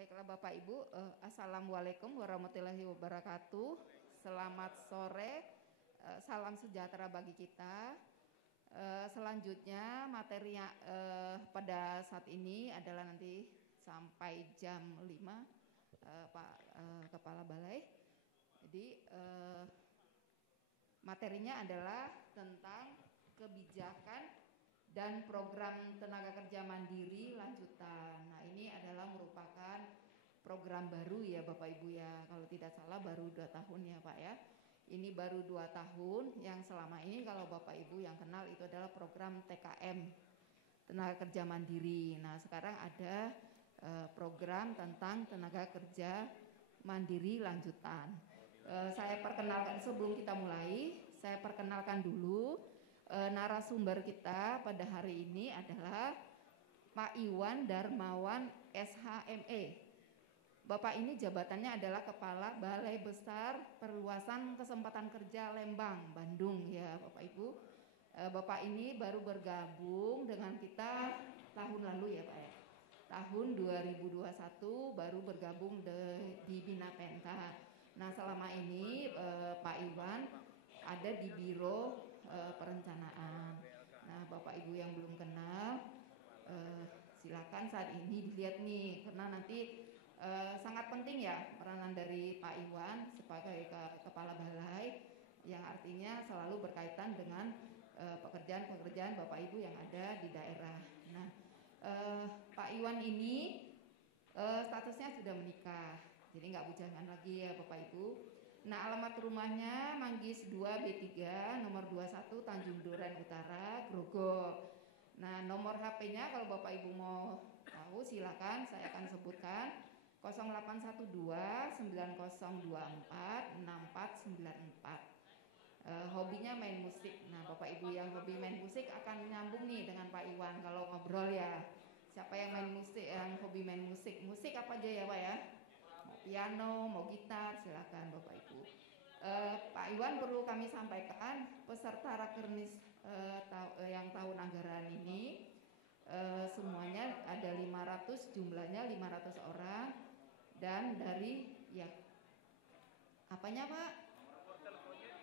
Baiklah Bapak Ibu, Assalamualaikum warahmatullahi wabarakatuh. Selamat sore, salam sejahtera bagi kita. Selanjutnya materinya pada saat ini adalah nanti sampai jam 5 Pak Kepala Balai. Jadi materinya adalah tentang kebijakan dan program tenaga kerja mandiri lanjutan. Nah, ini adalah merupakan program baru ya Bapak Ibu ya. Kalau tidak salah baru 2 tahun ya Pak ya. Ini baru 2 tahun, yang selama ini kalau Bapak Ibu yang kenal itu adalah program TKM, tenaga kerja mandiri. Nah, sekarang ada program tentang tenaga kerja mandiri lanjutan. Saya perkenalkan sebelum kita mulai, saya perkenalkan dulu. Narasumber kita pada hari ini adalah Pak Iwan Darmawan SHME. Bapak ini jabatannya adalah Kepala Balai Besar Perluasan Kesempatan Kerja Lembang, Bandung ya Bapak Ibu. Bapak ini baru bergabung dengan kita tahun lalu ya Pak ya. Tahun 2021 baru bergabung di Bina Penta. Nah, selama ini Pak Iwan ada di Biro Perencanaan. Nah, Bapak Ibu yang belum kenal, silakan saat ini dilihat nih, karena nanti sangat penting ya peranan dari Pak Iwan sebagai Kepala Balai, yang artinya selalu berkaitan dengan pekerjaan-pekerjaan Bapak Ibu yang ada di daerah. Nah, Pak Iwan ini statusnya sudah menikah, jadi nggak bujangan lagi ya Bapak Ibu. Nah, alamat rumahnya Manggis 2 B3 nomor 21 Tanjung Duren Utara, Grogol. Nah, nomor HP-nya kalau Bapak Ibu mau tahu silakan saya akan sebutkan 0812 9024 6494. Hobinya main musik. Nah, Bapak Ibu yang hobi main musik akan nyambung nih dengan Pak Iwan kalau ngobrol ya. Siapa yang main musik, yang hobi main musik? Musik apa aja ya Pak ya? Piano, mau gitar, silakan Bapak Ibu. Pak Iwan perlu kami sampaikan peserta Rakernis yang tahun anggaran ini semuanya ada 500, jumlahnya 500 orang, dan dari ya apanya Pak?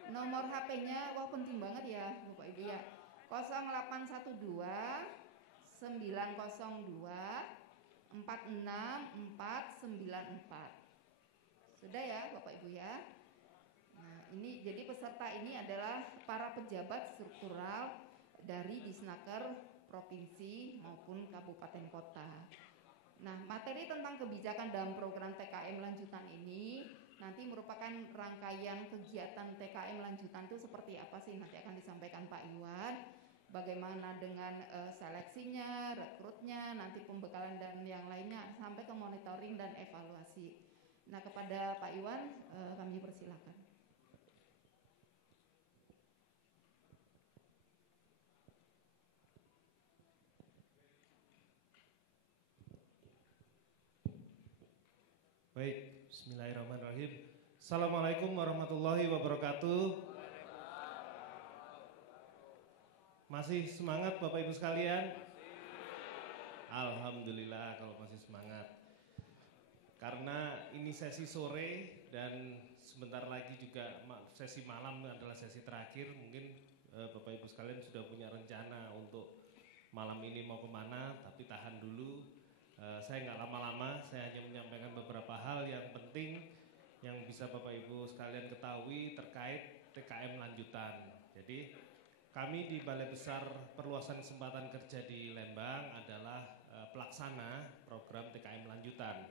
Nomor HP-nya, wah penting banget ya Bapak Ibu ya. 0812 902 46494. Sudah ya Bapak Ibu ya. Nah, ini jadi peserta ini adalah para pejabat struktural dari Disnaker provinsi maupun kabupaten kota. Nah, materi tentang kebijakan dalam program TKM lanjutan ini nanti merupakan rangkaian kegiatan TKM lanjutan itu seperti apa sih, nanti akan disampaikan Pak Iwan. Bagaimana dengan seleksinya, rekrutnya, nanti pembekalan dan yang lainnya sampai ke monitoring dan evaluasi. Nah, kepada Pak Iwan kami persilakan. Baik, bismillahirrahmanirrahim. Assalamualaikum warahmatullahi wabarakatuh. Masih semangat Bapak Ibu sekalian? Alhamdulillah kalau masih semangat. Karena ini sesi sore dan sebentar lagi juga sesi malam adalah sesi terakhir. Mungkin Bapak Ibu sekalian sudah punya rencana untuk malam ini mau kemana, tapi tahan dulu. Saya nggak lama-lama, saya hanya menyampaikan beberapa hal yang penting yang bisa Bapak Ibu sekalian ketahui terkait TKM lanjutan. Jadi kami di Balai Besar Perluasan Kesempatan Kerja di Lembang adalah pelaksana program TKM lanjutan.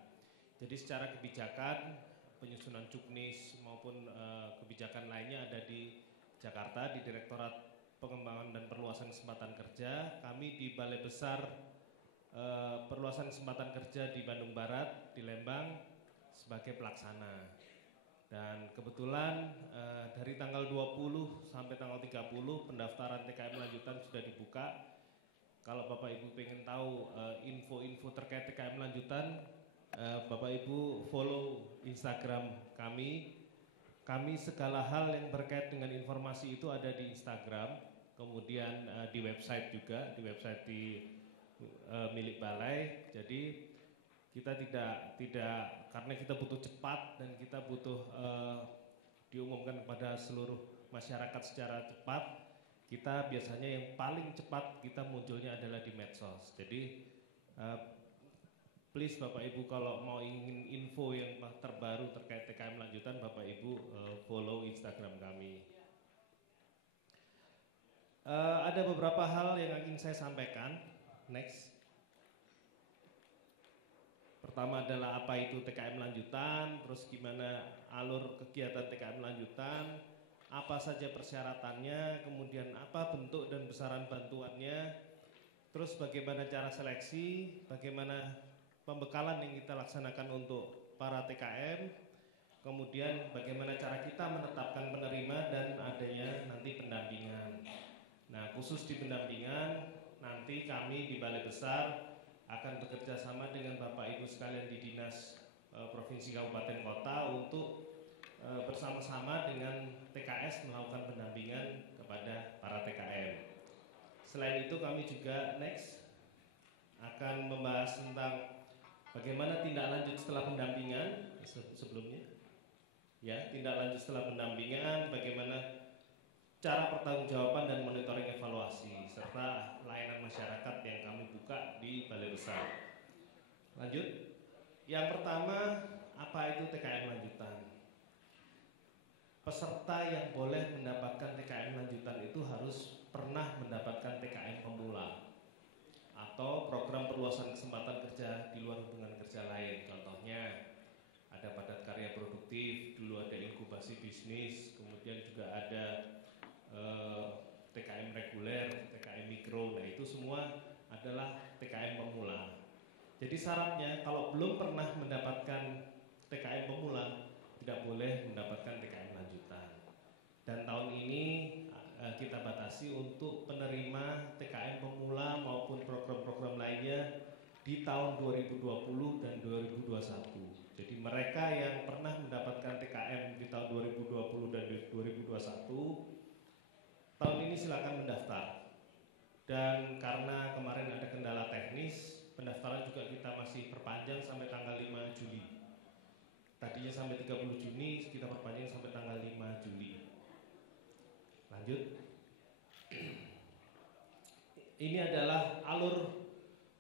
Jadi secara kebijakan, penyusunan juknis maupun kebijakan lainnya ada di Jakarta, di Direktorat Pengembangan dan Perluasan Kesempatan Kerja. Kami di Balai Besar Perluasan Kesempatan Kerja di Bandung Barat, di Lembang sebagai pelaksana. Dan kebetulan dari tanggal 20 sampai tanggal 30 pendaftaran TKM lanjutan sudah dibuka. Kalau Bapak Ibu pengen tahu info-info terkait TKM lanjutan, Bapak Ibu follow Instagram kami. Kami segala hal yang terkait dengan informasi itu ada di Instagram, kemudian di website juga, di website milik Balai. Jadi Kita tidak karena kita butuh cepat dan kita butuh diumumkan kepada seluruh masyarakat secara cepat. Kita biasanya yang paling cepat kita munculnya adalah di medsos. Jadi please Bapak Ibu kalau mau ingin info yang terbaru terkait TKM lanjutan, Bapak Ibu follow Instagram kami. Ada beberapa hal yang ingin saya sampaikan. Next. Pertama adalah apa itu TKM lanjutan, terus gimana alur kegiatan TKM lanjutan, apa saja persyaratannya, kemudian apa bentuk dan besaran bantuannya, terus bagaimana cara seleksi, bagaimana pembekalan yang kita laksanakan untuk para TKM, kemudian bagaimana cara kita menetapkan penerima dan adanya nanti pendampingan. Nah, khusus di pendampingan nanti kami di Balai Besar akan bekerja sama dengan Bapak Ibu sekalian di Dinas Provinsi Kabupaten Kota untuk bersama-sama dengan TKS melakukan pendampingan kepada para TKM. Selain itu kami juga next akan membahas tentang bagaimana tindak lanjut setelah pendampingan sebelumnya. Ya, tindak lanjut setelah pendampingan, bagaimana cara pertanggungjawaban dan monitoring evaluasi serta layanan masyarakat yang kami buka di Balai Besar. Lanjut. Yang pertama, apa itu TKM lanjutan? Peserta yang boleh mendapatkan TKM lanjutan itu harus pernah mendapatkan TKM pemula atau program perluasan kesempatan kerja di luar hubungan kerja lain. Contohnya ada padat karya produktif, dulu ada inkubasi bisnis, kemudian juga ada TKM reguler, TKM mikro. Nah, itu semua adalah TKM pemula. Jadi syaratnya kalau belum pernah mendapatkan TKM pemula tidak boleh mendapatkan TKM lanjutan. Dan tahun ini kita batasi untuk penerima TKM pemula maupun program-program lainnya di tahun 2020 dan 2021. Jadi mereka yang pernah mendapatkan TKM di tahun 2020 dan 2021 tahun ini silakan mendaftar. Dan karena kemarin ada kendala teknis, pendaftaran juga kita masih perpanjang sampai tanggal 5 Juli. Tadinya sampai 30 Juni, kita perpanjang sampai tanggal 5 Juli. Lanjut. Ini adalah alur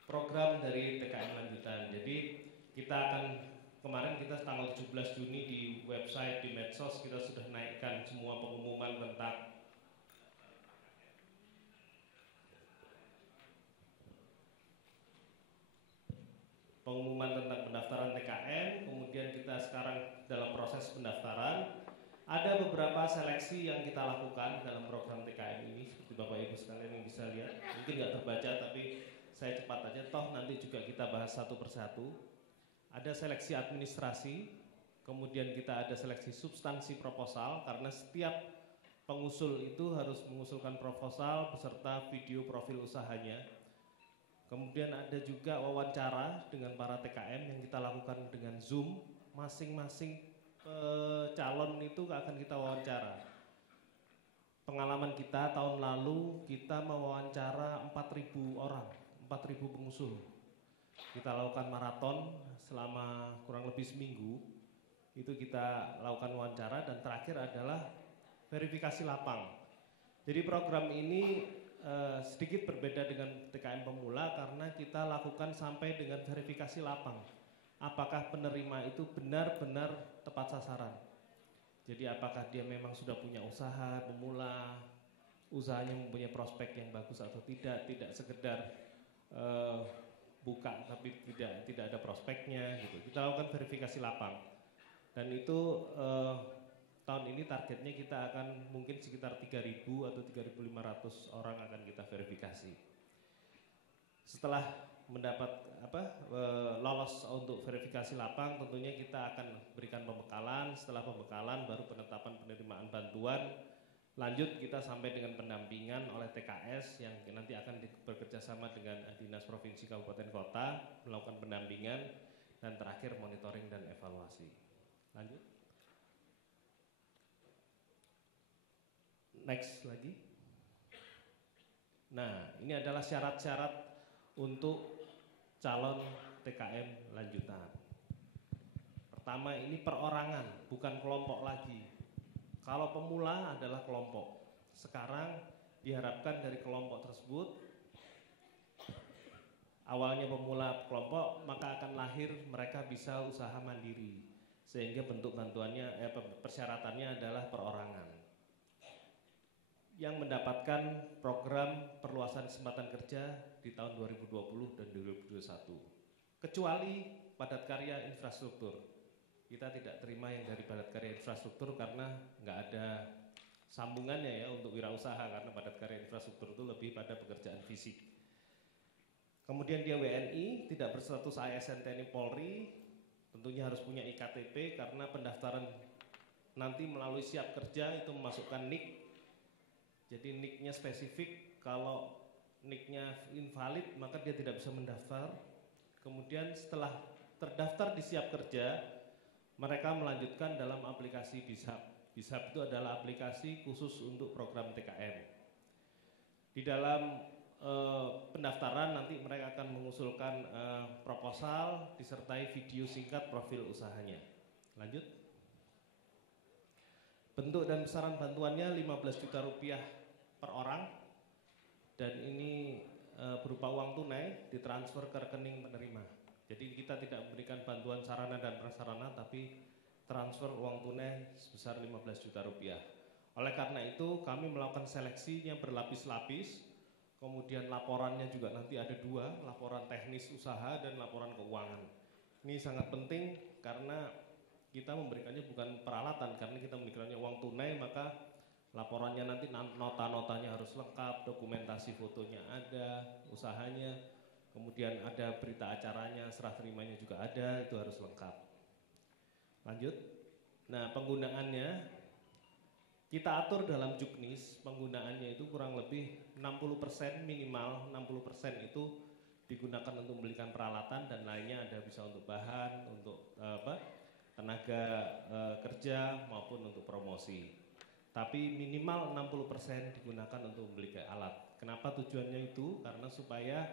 program dari TKM lanjutan. Jadi kita akan kemarin kita tanggal 17 Juni di website, di medsos kita sudah naikkan semua pengumuman tentang pendaftaran TKM. Kemudian kita sekarang dalam proses pendaftaran. Ada beberapa seleksi yang kita lakukan dalam program TKM ini, seperti Bapak Ibu sekalian yang bisa lihat. Mungkin nggak terbaca tapi saya cepat aja, toh nanti juga kita bahas satu persatu. Ada seleksi administrasi, kemudian kita ada seleksi substansi proposal, karena setiap pengusul itu harus mengusulkan proposal beserta video profil usahanya. Kemudian ada juga wawancara dengan para TKM yang kita lakukan dengan Zoom. Masing-masing calon itu akan kita wawancara. Pengalaman kita tahun lalu kita mewawancara 4.000 orang, 4.000 pengusul. Kita lakukan maraton selama kurang lebih seminggu. Itu kita lakukan wawancara dan terakhir adalah verifikasi lapang. Jadi program ini sedikit berbeda dengan TKM pemula karena kita lakukan sampai dengan verifikasi lapang. Apakah penerima itu benar-benar tepat sasaran? Jadi apakah dia memang sudah punya usaha pemula, usahanya mempunyai prospek yang bagus atau tidak sekedar buka tapi tidak ada prospeknya gitu. Kita lakukan verifikasi lapang. Dan itu tahun ini targetnya kita akan mungkin sekitar 3.000 atau 3.500 orang akan kita verifikasi. Setelah mendapat lolos untuk verifikasi lapang, tentunya kita akan berikan pembekalan. Setelah pembekalan baru penetapan penerimaan bantuan. Lanjut kita sampai dengan pendampingan oleh TKS yang nanti akan bekerja sama dengan Dinas Provinsi Kabupaten Kota melakukan pendampingan dan terakhir monitoring dan evaluasi. Lanjut. Next lagi. Nah, ini adalah syarat-syarat untuk calon TKM lanjutan. Pertama ini perorangan, bukan kelompok lagi. Kalau pemula adalah kelompok. Sekarang diharapkan dari kelompok tersebut, awalnya pemula kelompok, maka akan lahir mereka bisa usaha mandiri. Sehingga bentuk bantuannya, persyaratannya adalah perorangan. Yang mendapatkan program perluasan kesempatan kerja di tahun 2020 dan 2021. Kecuali padat karya infrastruktur. Kita tidak terima yang dari padat karya infrastruktur karena nggak ada sambungannya ya untuk wirausaha, karena padat karya infrastruktur itu lebih pada pekerjaan fisik. Kemudian dia WNI, tidak berstatus ASN TNI Polri, tentunya harus punya IKTP karena pendaftaran nanti melalui siap kerja itu memasukkan NIK. Jadi NIK-nya spesifik, kalau NIK-nya invalid maka dia tidak bisa mendaftar. Kemudian setelah terdaftar di siap kerja, mereka melanjutkan dalam aplikasi BISHAP. BISHAP itu adalah aplikasi khusus untuk program TKM. Di dalam pendaftaran nanti mereka akan mengusulkan proposal disertai video singkat profil usahanya. Lanjut. Bentuk dan besaran bantuannya 15 juta rupiah per orang, dan ini berupa uang tunai ditransfer ke rekening penerima. Jadi kita tidak memberikan bantuan sarana dan prasarana, tapi transfer uang tunai sebesar 15 juta rupiah. Oleh karena itu kami melakukan seleksinya berlapis-lapis, kemudian laporannya juga nanti ada 2, laporan teknis usaha dan laporan keuangan. Ini sangat penting karena kita memberikannya bukan peralatan, karena kita memberikannya uang tunai, maka laporannya nanti nota-notanya harus lengkap, dokumentasi fotonya ada, usahanya, kemudian ada berita acaranya, serah terimanya juga ada, itu harus lengkap. Lanjut. Nah, penggunaannya kita atur dalam Juknis, penggunaannya itu kurang lebih 60%, minimal 60% itu digunakan untuk membelikan peralatan, dan lainnya ada bisa untuk bahan, untuk tenaga kerja maupun untuk promosi. Tapi minimal 60% digunakan untuk membeli alat. Kenapa tujuannya itu? Karena supaya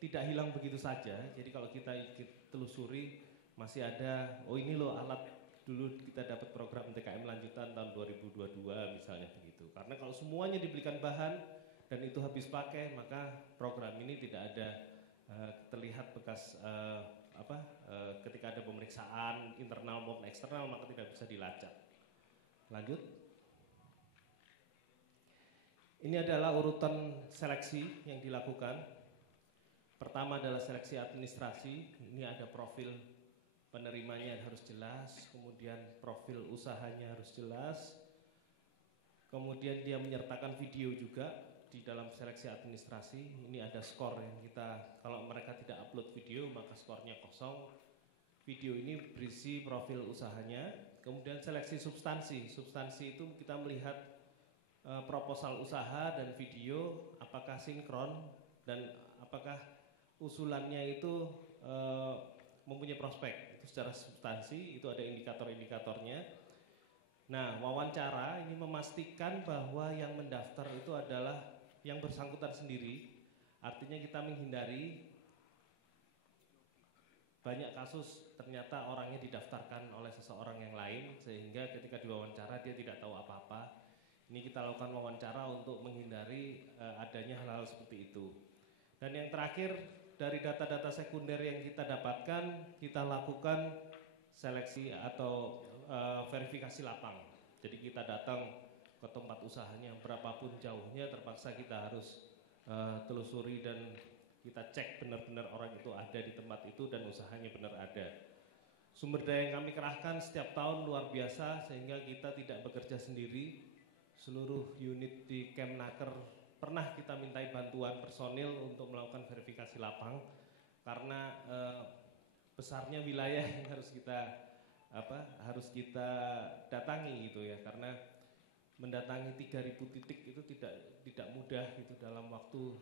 tidak hilang begitu saja. Jadi kalau kita telusuri masih ada, oh ini loh alat dulu kita dapat program TKM lanjutan tahun 2022 misalnya begitu. Karena kalau semuanya dibelikan bahan dan itu habis pakai, maka program ini tidak ada terlihat bekas ketika ada pemeriksaan internal maupun eksternal, maka tidak bisa dilacak. Lanjut. Ini adalah urutan seleksi yang dilakukan. Pertama adalah seleksi administrasi. Ini ada profil penerimanya harus jelas, kemudian profil usahanya harus jelas, kemudian dia menyertakan video juga di dalam seleksi administrasi. Ini ada skor yang kita, kalau mereka tidak upload video maka skornya kosong. Video ini berisi profil usahanya. Kemudian seleksi substansi. Substansi itu kita melihat proposal usaha dan video apakah sinkron dan apakah usulannya itu mempunyai prospek. Itu secara substansi, itu ada indikator-indikatornya. Nah, wawancara ini memastikan bahwa yang mendaftar itu adalah yang bersangkutan sendiri. Artinya kita menghindari banyak kasus ternyata orangnya didaftarkan oleh seseorang yang lain, sehingga ketika diwawancara dia tidak tahu apa-apa. Ini kita lakukan wawancara untuk menghindari adanya hal-hal seperti itu. Dan yang terakhir, dari data-data sekunder yang kita dapatkan, kita lakukan seleksi atau verifikasi lapang. Jadi kita datang ke tempat usahanya, berapapun jauhnya terpaksa kita harus telusuri dan kita cek benar-benar orang itu ada di tempat itu dan usahanya benar ada. Sumber daya yang kami kerahkan setiap tahun luar biasa, sehingga kita tidak bekerja sendiri. Seluruh unit di Kemnaker pernah kita mintai bantuan personil untuk melakukan verifikasi lapang, karena besarnya wilayah yang harus kita datangi gitu ya, karena mendatangi 3.000 titik itu tidak mudah gitu, dalam waktu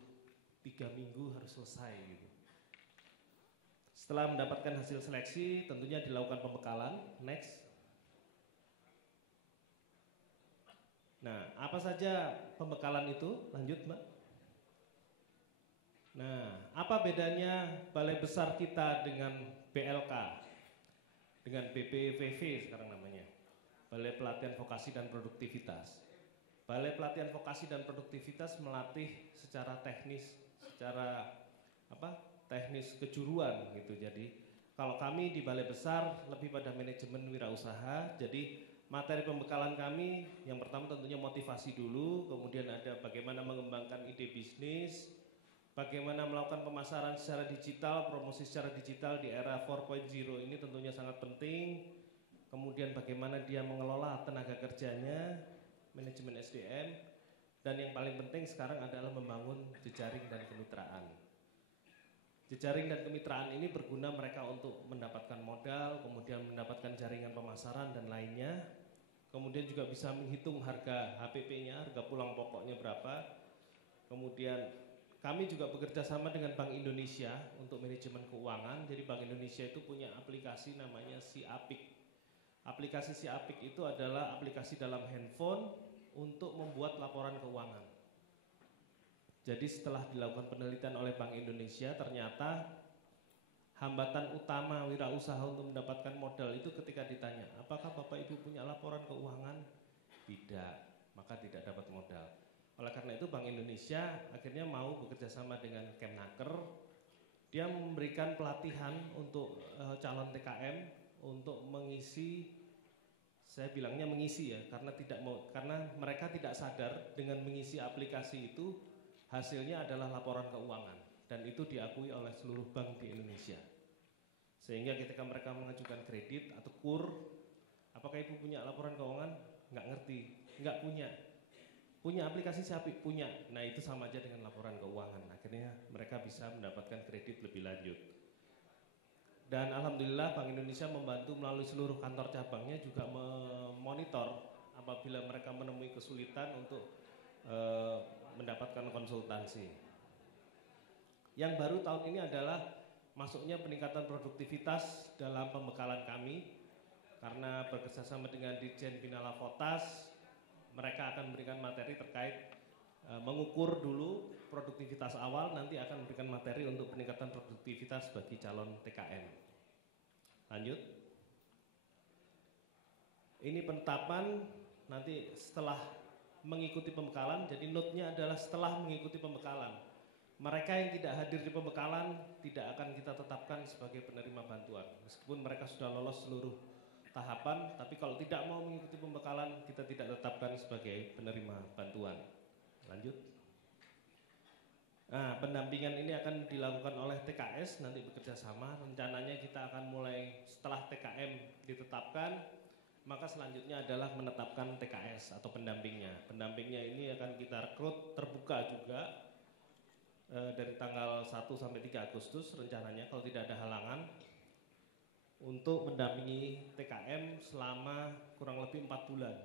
3 minggu harus selesai gitu. Setelah mendapatkan hasil seleksi, tentunya dilakukan pembekalan. Next. Nah, apa saja pembekalan itu? Lanjut, Mbak. Nah, apa bedanya balai besar kita dengan BLK, dengan BPVV sekarang namanya, Balai Pelatihan Vokasi dan Produktivitas. Balai Pelatihan Vokasi dan Produktivitas melatih secara teknis, secara teknis kejuruan gitu. Jadi kalau kami di Balai Besar lebih pada manajemen wirausaha. Jadi materi pembekalan kami yang pertama tentunya motivasi dulu, kemudian ada bagaimana mengembangkan ide bisnis, bagaimana melakukan pemasaran secara digital, promosi secara digital di era 4.0 ini tentunya sangat penting. Kemudian bagaimana dia mengelola tenaga kerjanya, manajemen SDM, dan yang paling penting sekarang adalah membangun jejaring dan kemitraan. Jejaring dan kemitraan ini berguna mereka untuk mendapatkan modal, kemudian mendapatkan jaringan pemasaran dan lainnya. Kemudian juga bisa menghitung harga HPP-nya, harga pulang pokoknya berapa. Kemudian kami juga bekerja sama dengan Bank Indonesia untuk manajemen keuangan. Jadi Bank Indonesia itu punya aplikasi namanya SIAPIK. Aplikasi SIAPIK itu adalah aplikasi dalam handphone untuk membuat laporan keuangan. Jadi setelah dilakukan penelitian oleh Bank Indonesia, ternyata hambatan utama wirausaha untuk mendapatkan modal itu ketika ditanya, apakah Bapak Ibu punya laporan keuangan? Tidak, maka tidak dapat modal. Oleh karena itu Bank Indonesia akhirnya mau bekerja sama dengan Kemnaker. Dia memberikan pelatihan untuk calon TKM untuk mengisi, saya bilangnya mengisi ya, karena mereka tidak sadar dengan mengisi aplikasi itu hasilnya adalah laporan keuangan, dan itu diakui oleh seluruh bank di Indonesia. Sehingga ketika mereka mengajukan kredit atau KUR, apakah Ibu punya laporan keuangan? Nggak ngerti, nggak punya. Punya aplikasi SIAPIK? Punya. Nah itu sama aja dengan laporan keuangan. Akhirnya mereka bisa mendapatkan kredit lebih lanjut. Dan alhamdulillah Bank Indonesia membantu melalui seluruh kantor cabangnya juga memonitor apabila mereka menemui kesulitan untuk mendapatkan konsultasi. Yang baru tahun ini adalah masuknya peningkatan produktivitas dalam pembekalan kami, karena bekerjasama dengan Ditjen Bina Lavotas. Mereka akan memberikan materi terkait mengukur dulu produktivitas awal, nanti akan memberikan materi untuk peningkatan produktivitas bagi calon TKM. Lanjut. Ini penetapan nanti setelah mengikuti pembekalan, jadi note-nya adalah setelah mengikuti pembekalan. Mereka yang tidak hadir di pembekalan tidak akan kita tetapkan sebagai penerima bantuan, meskipun mereka sudah lolos seluruh tahapan, tapi kalau tidak mau mengikuti pembekalan, kita tidak tetapkan sebagai penerima bantuan. Lanjut. Nah, pendampingan ini akan dilakukan oleh TKS, nanti bekerja sama. Rencananya kita akan mulai setelah TKM ditetapkan, maka selanjutnya adalah menetapkan TKS atau pendampingnya. Pendampingnya ini akan kita rekrut terbuka juga dari tanggal 1 sampai 3 Agustus rencananya, kalau tidak ada halangan, untuk mendampingi TKM selama kurang lebih 4 bulan.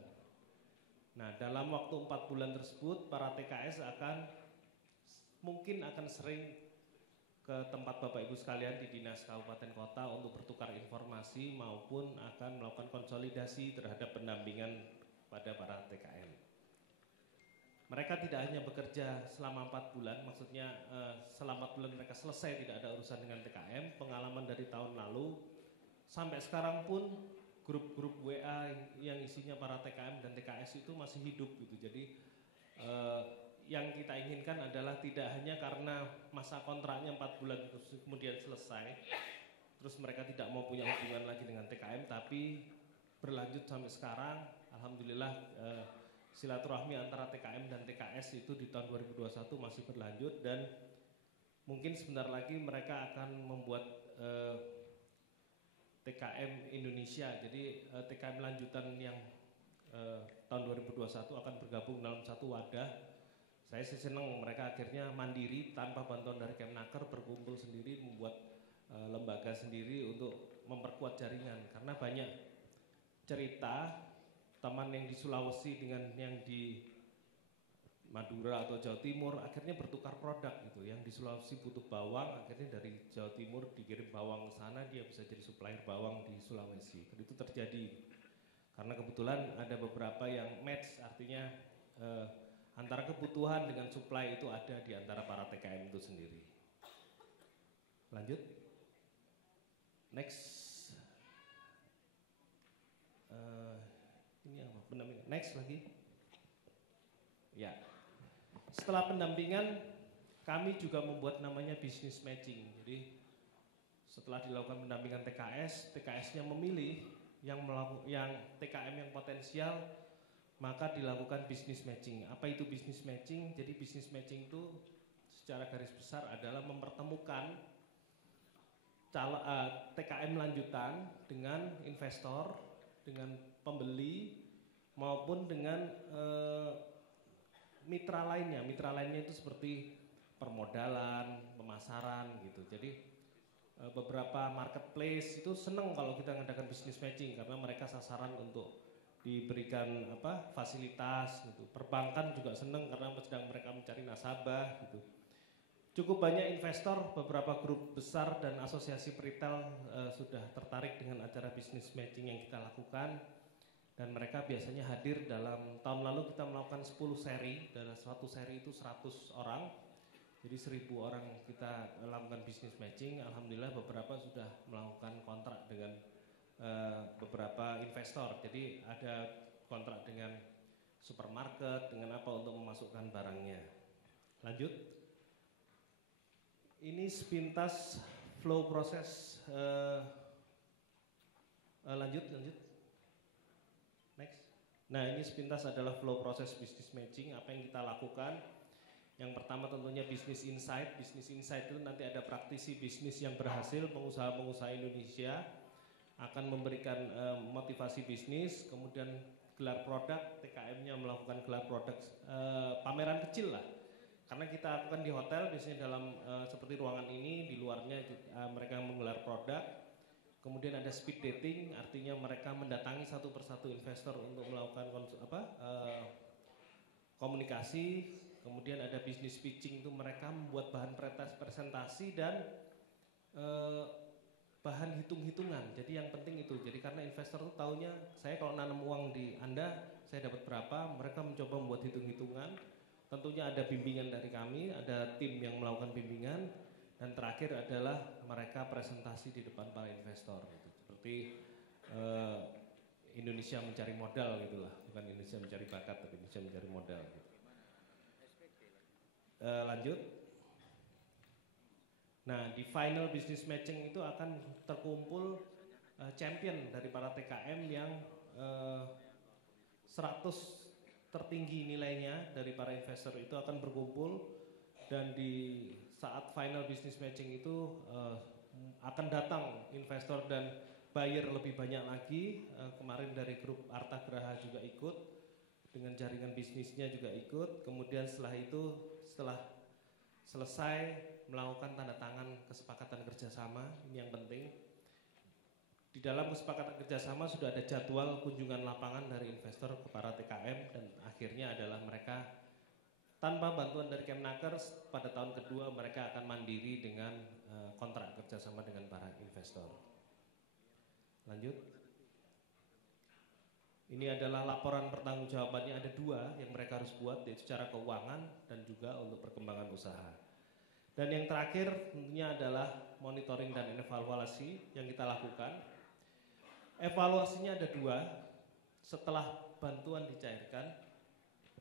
Nah, dalam waktu 4 bulan tersebut para TKS mungkin akan sering ke tempat Bapak Ibu sekalian di Dinas Kabupaten Kota untuk bertukar informasi maupun akan melakukan konsolidasi terhadap pendampingan pada para TKM. Mereka tidak hanya bekerja selama 4 bulan, maksudnya selama 4 bulan mereka selesai tidak ada urusan dengan TKM. Pengalaman dari tahun lalu sampai sekarang pun grup-grup WA yang isinya para TKM dan TKS itu masih hidup gitu. Jadi yang kita inginkan adalah tidak hanya karena masa kontraknya 4 bulan terus kemudian selesai, terus mereka tidak mau punya hubungan lagi dengan TKM, tapi berlanjut sampai sekarang. Alhamdulillah silaturahmi antara TKM dan TKS itu di tahun 2021 masih berlanjut, dan mungkin sebentar lagi mereka akan membuat TKM Indonesia. Jadi TKM lanjutan yang tahun 2021 akan bergabung dalam satu wadah. Saya sih senang mereka akhirnya mandiri tanpa bantuan dari Kemnaker, berkumpul sendiri, membuat lembaga sendiri untuk memperkuat jaringan. Karena banyak cerita teman yang di Sulawesi dengan yang di Madura atau Jawa Timur akhirnya bertukar produk gitu. Yang di Sulawesi butuh bawang, akhirnya dari Jawa Timur dikirim bawang ke sana, dia bisa jadi supplier bawang di Sulawesi. Dan itu terjadi karena kebetulan ada beberapa yang match, artinya antara kebutuhan dengan supply itu ada di antara para TKM itu sendiri. Lanjut. Next. Ini apa? Pendampingan. Next lagi. Ya. Setelah pendampingan, kami juga membuat namanya business matching. Jadi setelah dilakukan pendampingan TKS, TKS-nya memilih yang TKM yang potensial, maka dilakukan business matching. Apa itu business matching? Jadi business matching itu secara garis besar adalah mempertemukan TKM lanjutan dengan investor, dengan pembeli, maupun dengan mitra lainnya. Mitra lainnya itu seperti permodalan, pemasaran gitu. Jadi beberapa marketplace itu senang kalau kita mengadakan business matching karena mereka sasaran untuk diberikan fasilitas gitu. Perbankan juga senang karena sedang mereka mencari nasabah gitu. Cukup banyak investor, beberapa grup besar dan asosiasi peritel sudah tertarik dengan acara business matching yang kita lakukan, dan mereka biasanya hadir dalam tahun lalu kita melakukan 10 seri, dan suatu seri itu 100 orang. Jadi 1000 orang kita lakukan business matching. Alhamdulillah beberapa sudah melakukan kontrak dengan beberapa investor. Jadi ada kontrak dengan supermarket, dengan apa untuk memasukkan barangnya. Lanjut. Ini sepintas flow proses. Lanjut. Next. Nah, ini sepintas adalah flow proses business matching. Apa yang kita lakukan? Yang pertama tentunya business insight. Business insight itu nanti ada praktisi bisnis yang berhasil, pengusaha-pengusaha Indonesia akan memberikan motivasi bisnis, kemudian gelar produk, TKM-nya melakukan gelar produk, pameran kecil lah. Karena kita lakukan di hotel, biasanya dalam seperti ruangan ini, di luarnya mereka menggelar produk. Kemudian ada speed dating, artinya mereka mendatangi satu persatu investor untuk melakukan komunikasi. Kemudian ada business pitching, itu mereka membuat bahan presentasi dan bahan hitung-hitungan. Jadi yang penting itu, jadi karena investor itu taunya saya kalau nanam uang di Anda, saya dapat berapa, mereka mencoba membuat hitung-hitungan. Tentunya ada bimbingan dari kami, ada tim yang melakukan bimbingan, dan terakhir adalah mereka presentasi di depan para investor. Gitu. Seperti Indonesia mencari modal gitulah, bukan Indonesia mencari bakat, tapi Indonesia mencari modal. Gitu. Lanjut. Nah, di final business matching itu akan terkumpul champion dari para TKM yang 100 tertinggi nilainya dari para investor itu akan berkumpul, dan di saat final business matching itu akan datang investor dan buyer lebih banyak lagi. Kemarin dari grup Arta Graha juga ikut, dengan jaringan bisnisnya juga ikut. Kemudian setelah itu, setelah selesai melakukan tanda tangan kesepakatan kerjasama, ini yang penting. Di dalam kesepakatan kerjasama sudah ada jadwal kunjungan lapangan dari investor ke para TKM, dan akhirnya adalah mereka tanpa bantuan dari Kemnakers pada tahun kedua mereka akan mandiri dengan kontrak kerjasama dengan para investor. Lanjut. Ini adalah laporan pertanggungjawabannya, ada 2 yang mereka harus buat, yaitu secara keuangan dan juga untuk perkembangan usaha. Dan yang terakhir tentunya adalah monitoring dan evaluasi yang kita lakukan. Evaluasinya ada 2, setelah bantuan dicairkan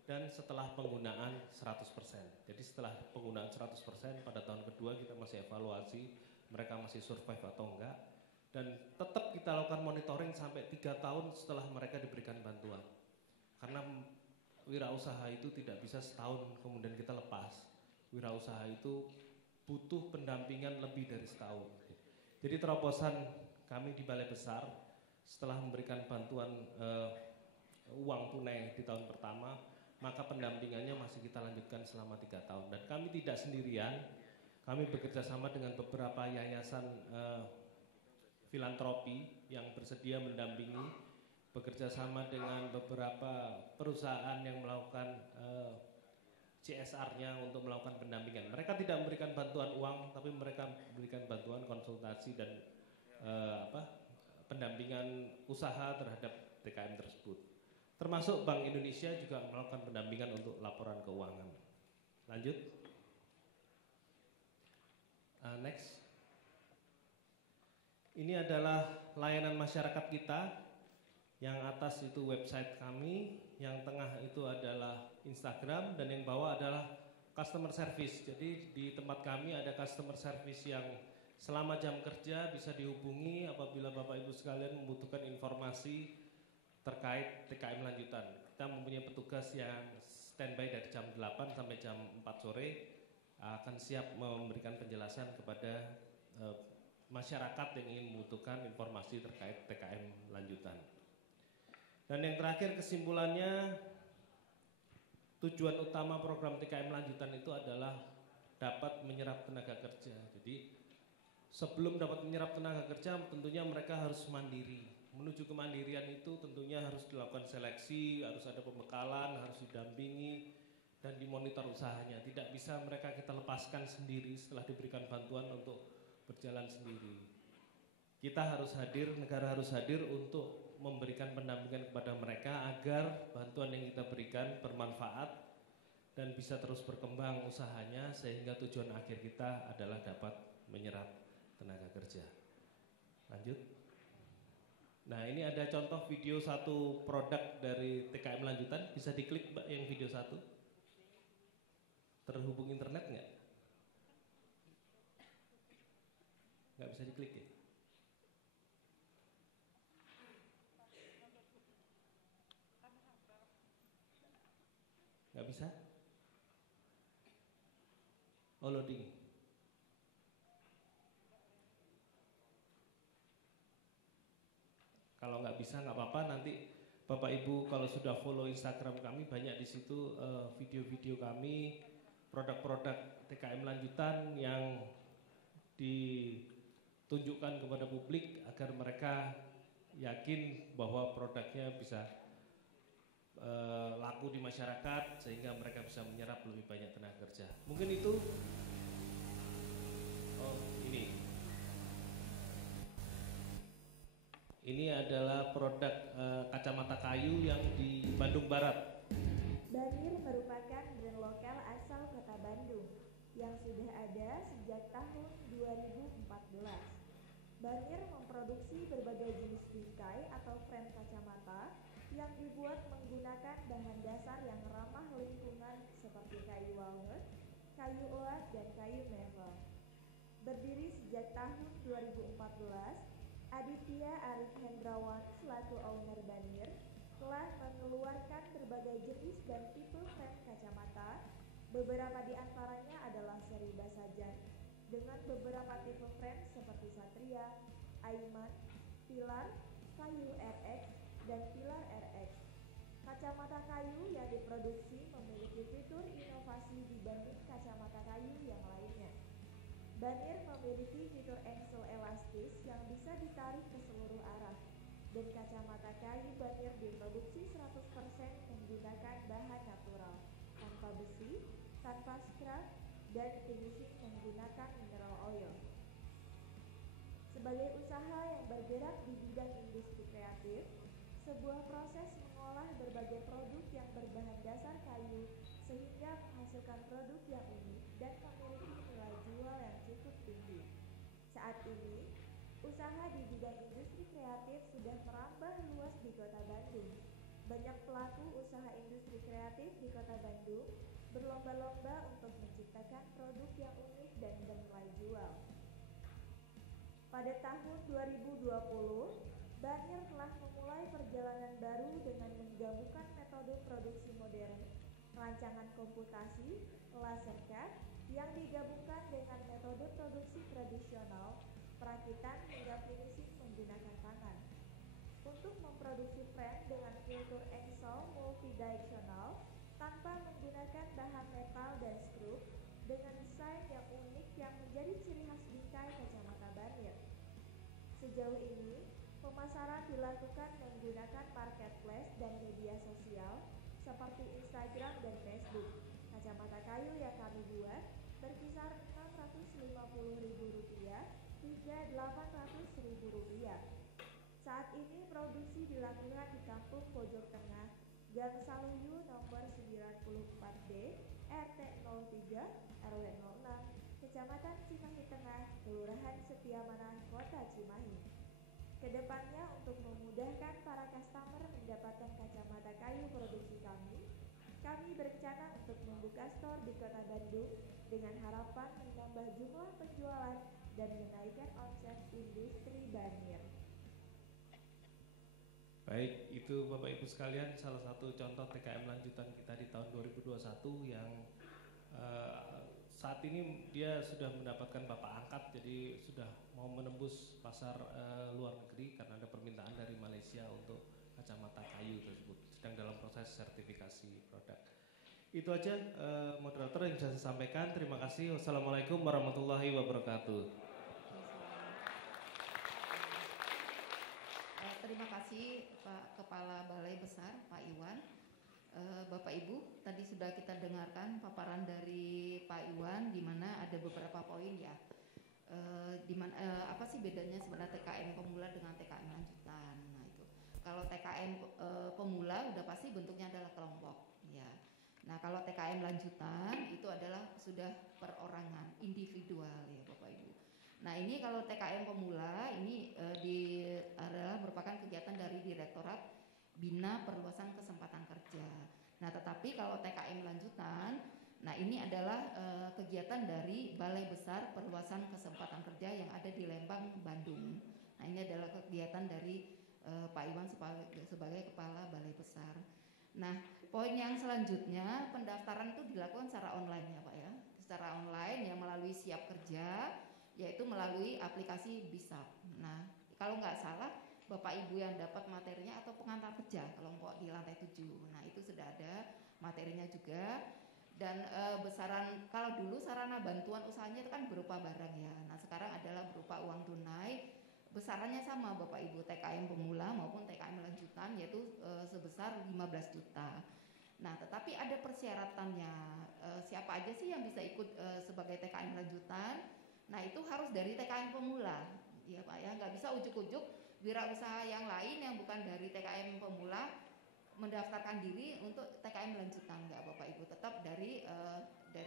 dan setelah penggunaan 100%. Jadi setelah penggunaan 100% pada tahun kedua kita masih evaluasi mereka masih survive atau enggak. Dan tetap kita lakukan monitoring sampai 3 tahun setelah mereka diberikan bantuan. Karena wirausaha itu tidak bisa setahun kemudian kita lepas. Wirausaha itu butuh pendampingan lebih dari setahun. Jadi terobosan kami di Balai Besar setelah memberikan bantuan uang tunai di tahun pertama, maka pendampingannya masih kita lanjutkan selama 3 tahun. Dan kami tidak sendirian, kami bekerja sama dengan beberapa yayasan filantropi yang bersedia mendampingi, bekerja sama dengan beberapa perusahaan yang melakukan CSR-nya untuk melakukan pendampingan. Mereka tidak memberikan bantuan uang, tapi mereka memberikan bantuan konsultasi dan pendampingan usaha terhadap TKM tersebut. Termasuk Bank Indonesia juga melakukan pendampingan untuk laporan keuangan. Lanjut. Next. Ini adalah layanan masyarakat kita. Yang atas itu website kami, yang tengah itu adalah Instagram, dan yang bawah adalah customer service. Jadi di tempat kami ada customer service yang selama jam kerja bisa dihubungi apabila Bapak Ibu sekalian membutuhkan informasi terkait TKM lanjutan. Kita mempunyai petugas yang standby dari jam 8 sampai jam 4 sore akan siap memberikan penjelasan kepada masyarakat yang ingin membutuhkan informasi terkait TKM lanjutan. Dan yang terakhir kesimpulannya, tujuan utama program TKM lanjutan itu adalah dapat menyerap tenaga kerja. Jadi sebelum dapat menyerap tenaga kerja tentunya mereka harus mandiri. Menuju kemandirian itu tentunya harus dilakukan seleksi, harus ada pembekalan, harus didampingi dan dimonitor usahanya. Tidak bisa mereka kita lepaskan sendiri setelah diberikan bantuan untuk berjalan sendiri. Kita harus hadir, negara harus hadir untuk memberikan pendampingan kepada mereka agar bantuan yang kita berikan bermanfaat dan bisa terus berkembang usahanya sehingga tujuan akhir kita adalah dapat menyerap tenaga kerja. Lanjut. Nah, ini ada contoh video satu produk dari TKM lanjutan. Bisa diklik Mbak yang video satu. Terhubung internet nggak? Nggak bisa diklik ya? Nggak bisa? Oh, loading. Kalau nggak bisa nggak apa-apa, nanti Bapak Ibu kalau sudah follow Instagram kami banyak di situ video-video kami, produk-produk TKM lanjutan yang ditunjukkan kepada publik agar mereka yakin bahwa produknya bisa laku di masyarakat sehingga mereka bisa menyerap lebih banyak tenaga kerja. Mungkin itu. Oh, ini adalah produk kacamata kayu yang di Bandung Barat. Banir merupakan brand lokal asal Kota Bandung yang sudah ada sejak tahun 2014. Banir memproduksi berbagai jenis bingkai atau frame kacamata yang dibuat menggunakan bahan dasar yang ramah lingkungan seperti kayu walnut, kayu oak, dan kayu maple. Berdiri sejak tahun 2014, Aditya Arif Hendrawan selaku owner Banir telah mengeluarkan berbagai jenis dan tipe frame kacamata. Beberapa di antaranya adalah seri Basajan dengan beberapa tipe frame seperti Satria, Aiman, Pilar, kayu RX, dan Pilar RX. Kacamata kayu yang diproduksi memiliki fitur inovasi dibanding kacamata kayu yang lainnya. Banir memiliki fitur engsel elastis yang bisa ditarik ke seluruh arah, dan kacamata kayu Banir diproduksi 100% menggunakan bahan natural, tanpa besi, tanpa scrap, dan finishing menggunakan mineral oil. Sebagai usaha yang bergerak di bidang industri kreatif, sebuah proses mengolah berbagai produk yang berbahan dasar kayu sehingga menghasilkan produk yang unik dan memiliki nilai jual yang cukup tinggi. Saat ini, usaha di bidang industri kreatif sudah merambah luas di Kota Bandung. Banyak pelaku usaha industri kreatif di Kota Bandung berlomba-lomba untuk menciptakan produk yang unik dan bernilai jual. Pada tahun 2020, Banir telah memulai perjalanan baru dengan menggabungkan metode produksi modern, rancangan komputasi, laser cut, yang digabungkan dengan metode produksi tradisional, perakitan hingga finishing menggunakan tangan. Untuk memproduksi frame dengan fitur engsel multidirectional tanpa menggunakan bahan metal dan skrup, dengan desain yang unik yang menjadi ciri khas bingkai kacamata Banir. Sejauh ini, pemasaran dilakukan menggunakan marketplace dan media sosial seperti Instagram dan Facebook. Kacamata kayu yang kami buat berkisar Rp650.000 hingga Rp800.000. Saat ini produksi dilakukan di Kampung Pojok Tengah, Gang Saluyu nomor 94D, RT 03, RW 06, Kecamatan Cimahi Tengah, Kelurahan Setiamanah, Kota Cimahi. Kedepannya untuk memudahkan para customer mendapatkan kacamata kayu produksi kami berencana untuk membuka store di Kota Bandung dengan harapan menambah jumlah penjualan dan menaikkan omset industri Banir. Baik, itu Bapak Ibu sekalian salah satu contoh TKM lanjutan kita di tahun 2021 yang saat ini dia sudah mendapatkan bapak angkat, jadi sudah mau menembus pasar luar negeri karena ada permintaan dari Malaysia untuk kacamata kayu tersebut, sedang dalam proses sertifikasi produk. Itu aja moderator yang bisa saya sampaikan. Terima kasih. Wassalamualaikum warahmatullahi wabarakatuh. Terima kasih Pak Kepala Balai Besar, Pak Iwan. Bapak Ibu, tadi sudah kita dengarkan paparan dari Pak Iwan, di mana ada beberapa poin ya. Apa sih bedanya sebenarnya TKM pemula dengan TKM lanjutan? Nah itu, kalau TKM pemula udah pasti bentuknya adalah kelompok, ya. Nah kalau TKM lanjutan itu adalah sudah perorangan, individual ya Bapak Ibu. Nah ini kalau TKM pemula ini adalah merupakan kegiatan dari Direktorat Bina Perluasan Kesempatan Kerja. Nah tetapi kalau TKM lanjutan, nah ini adalah kegiatan dari Balai Besar Perluasan Kesempatan Kerja yang ada di Lembang, Bandung. Nah ini adalah kegiatan dari Pak Iwan sebagai Kepala Balai Besar. Nah poin yang selanjutnya, pendaftaran itu dilakukan secara online ya Pak ya. Secara online ya melalui Siap Kerja, yaitu melalui aplikasi BISAP. Nah, kalau nggak salah, Bapak Ibu yang dapat materinya atau pengantar kerja kelompok di lantai 7. Nah, itu sudah ada materinya juga. Dan besaran, kalau dulu sarana bantuan usahanya itu kan berupa barang ya. Nah, sekarang adalah berupa uang tunai. Besarannya sama Bapak Ibu, TKM pemula maupun TKM lanjutan, yaitu sebesar 15 juta. Nah, tetapi ada persyaratannya. Siapa aja sih yang bisa ikut sebagai TKM lanjutan? Nah itu harus dari TKM pemula, ya Pak ya, nggak bisa ujuk-ujuk wirausaha yang lain yang bukan dari TKM pemula mendaftarkan diri untuk TKM lanjutan, nggak Bapak Ibu, tetap dari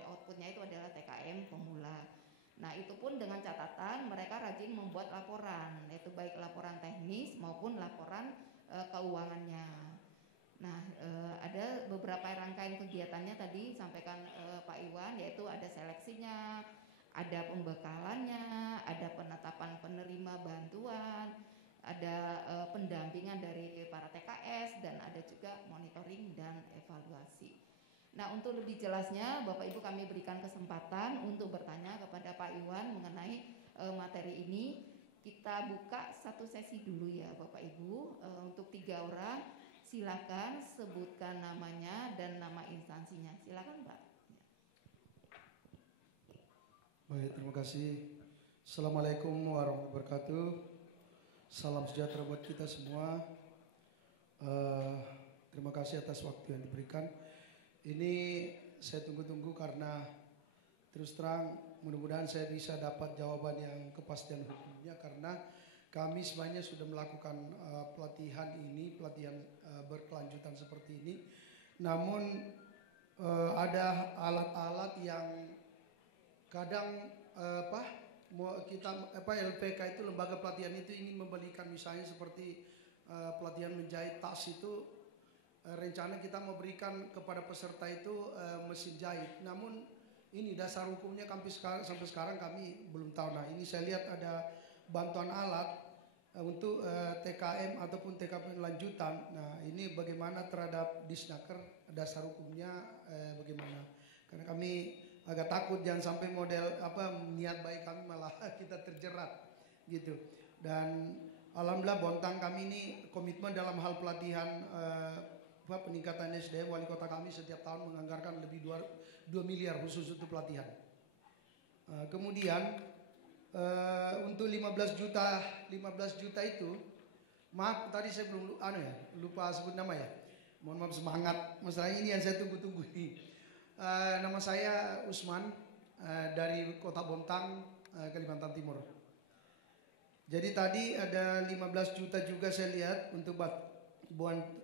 outputnya itu adalah TKM pemula. Nah itu pun dengan catatan mereka rajin membuat laporan, yaitu baik laporan teknis maupun laporan keuangannya. Nah ada beberapa rangkaian kegiatannya tadi sampaikan Pak Iwan, yaitu ada seleksinya, ada pembekalannya, ada penetapan penerima bantuan, ada pendampingan dari para TKS, dan ada juga monitoring dan evaluasi. Nah untuk lebih jelasnya Bapak Ibu kami berikan kesempatan untuk bertanya kepada Pak Iwan mengenai materi ini. Kita buka satu sesi dulu ya Bapak Ibu, untuk 3 orang. Silakan sebutkan namanya dan nama instansinya. Silakan Pak. Baik, terima kasih. Assalamualaikum warahmatullahi wabarakatuh. Salam sejahtera buat kita semua. Terima kasih atas waktu yang diberikan. Ini saya tunggu-tunggu karena terus terang mudah-mudahan saya bisa dapat jawaban yang kepastian hukumnya, karena kami sebenarnya sudah melakukan pelatihan berkelanjutan seperti ini. Namun ada alat-alat yang kadang LPK itu, lembaga pelatihan itu ingin memberikan, misalnya seperti pelatihan menjahit tas itu, rencana kita memberikan kepada peserta itu mesin jahit. Namun ini dasar hukumnya sampai sekarang kami belum tahu. Nah ini saya lihat ada bantuan alat untuk TKM ataupun TKM lanjutan. Nah ini bagaimana terhadap Disnaker, dasar hukumnya bagaimana? Karena kami agak takut jangan sampai model niat baik kami malah kita terjerat gitu. Dan alhamdulillah Bontang kami ini komitmen dalam hal pelatihan peningkatan SDM. Wali kota kami setiap tahun menganggarkan lebih 2 miliar khusus untuk pelatihan. Kemudian untuk 15 juta itu, maaf tadi saya belum lupa sebut nama ya. Mohon maaf, semangat. Masalahnya ini yang saya tunggu-tunggu ini. Nama saya Usman dari Kota Bontang, Kalimantan Timur. Jadi tadi ada 15 juta juga saya lihat untuk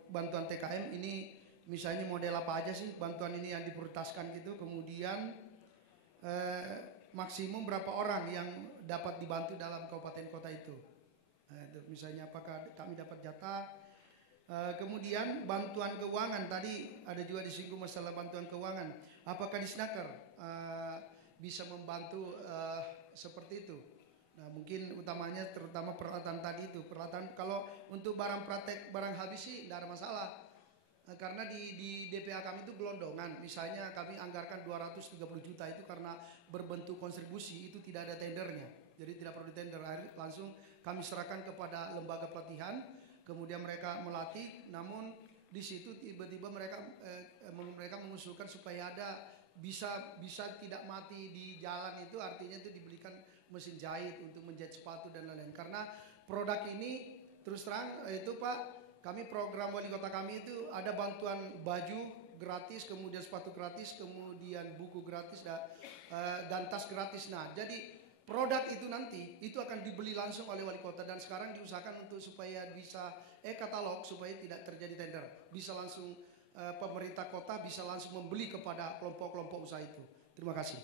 bantuan TKM ini. Misalnya model apa aja sih bantuan ini yang diprioritaskan gitu. Kemudian maksimum berapa orang yang dapat dibantu dalam kabupaten kota itu. itu. Misalnya apakah kami dapat jatah. Kemudian bantuan keuangan, tadi ada juga disinggung masalah bantuan keuangan. Apakah Disnaker bisa membantu seperti itu? Nah, mungkin utamanya terutama peralatan tadi itu. Peralatan kalau untuk barang praktek, barang habis sih tidak ada masalah. Karena di DPA kami itu gelondongan. Misalnya kami anggarkan 230 juta itu karena berbentuk kontribusi, itu tidak ada tendernya. Jadi tidak perlu ditender, langsung kami serahkan kepada lembaga pelatihan. Kemudian mereka melatih, namun di situ tiba-tiba mereka mengusulkan supaya ada bisa tidak mati di jalan itu, artinya itu dibelikan mesin jahit untuk menjahit sepatu dan lain-lain. Karena produk ini terus terang itu Pak, kami program wali kota kami itu ada bantuan baju gratis, kemudian sepatu gratis, kemudian buku gratis dan tas gratis. Nah, jadi produk itu nanti itu akan dibeli langsung oleh wali kota, dan sekarang diusahakan untuk supaya bisa katalog supaya tidak terjadi tender, bisa langsung pemerintah kota bisa langsung membeli kepada kelompok-kelompok usaha itu. Terima kasih.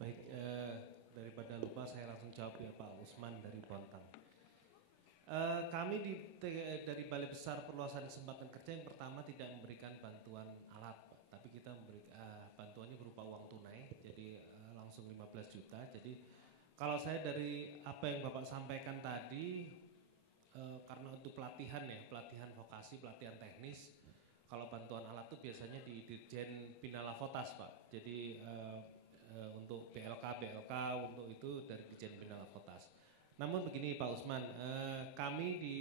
Baik, daripada lupa saya langsung jawab ya Pak Usman dari Bontang. Kami dari Balai Besar Perluasan Kesempatan Kerja yang pertama tidak memberikan bantuan alat, tapi kita memberikan bantuannya berupa uang tunai, jadi langsung 15 juta. Jadi kalau saya dari apa yang Bapak sampaikan tadi, karena untuk pelatihan ya, pelatihan vokasi, pelatihan teknis, kalau bantuan alat itu biasanya di Dirjen Bina Lavotas Pak. Jadi untuk BLK untuk itu dari Dirjen Bina Lavotas. Namun begini Pak Usman, kami di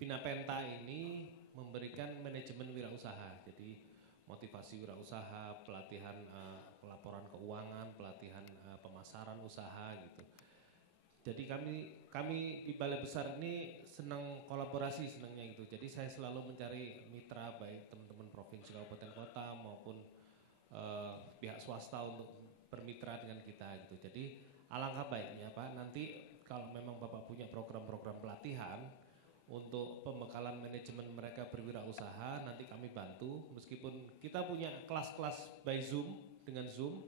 Bina Penta ini memberikan manajemen wirausaha, jadi motivasi wirausaha, pelatihan pelaporan keuangan, pelatihan pemasaran usaha gitu. Jadi kami di Balai Besar ini senang kolaborasi, senangnya itu. Jadi saya selalu mencari mitra baik teman-teman provinsi, kabupaten, kota maupun pihak swasta untuk bermitra dengan kita gitu. Jadi alangkah baiknya Pak, nanti kalau memang Bapak punya program-program pelatihan untuk pembekalan manajemen mereka berwirausaha, nanti kami bantu. Meskipun kita punya kelas-kelas by Zoom, dengan Zoom,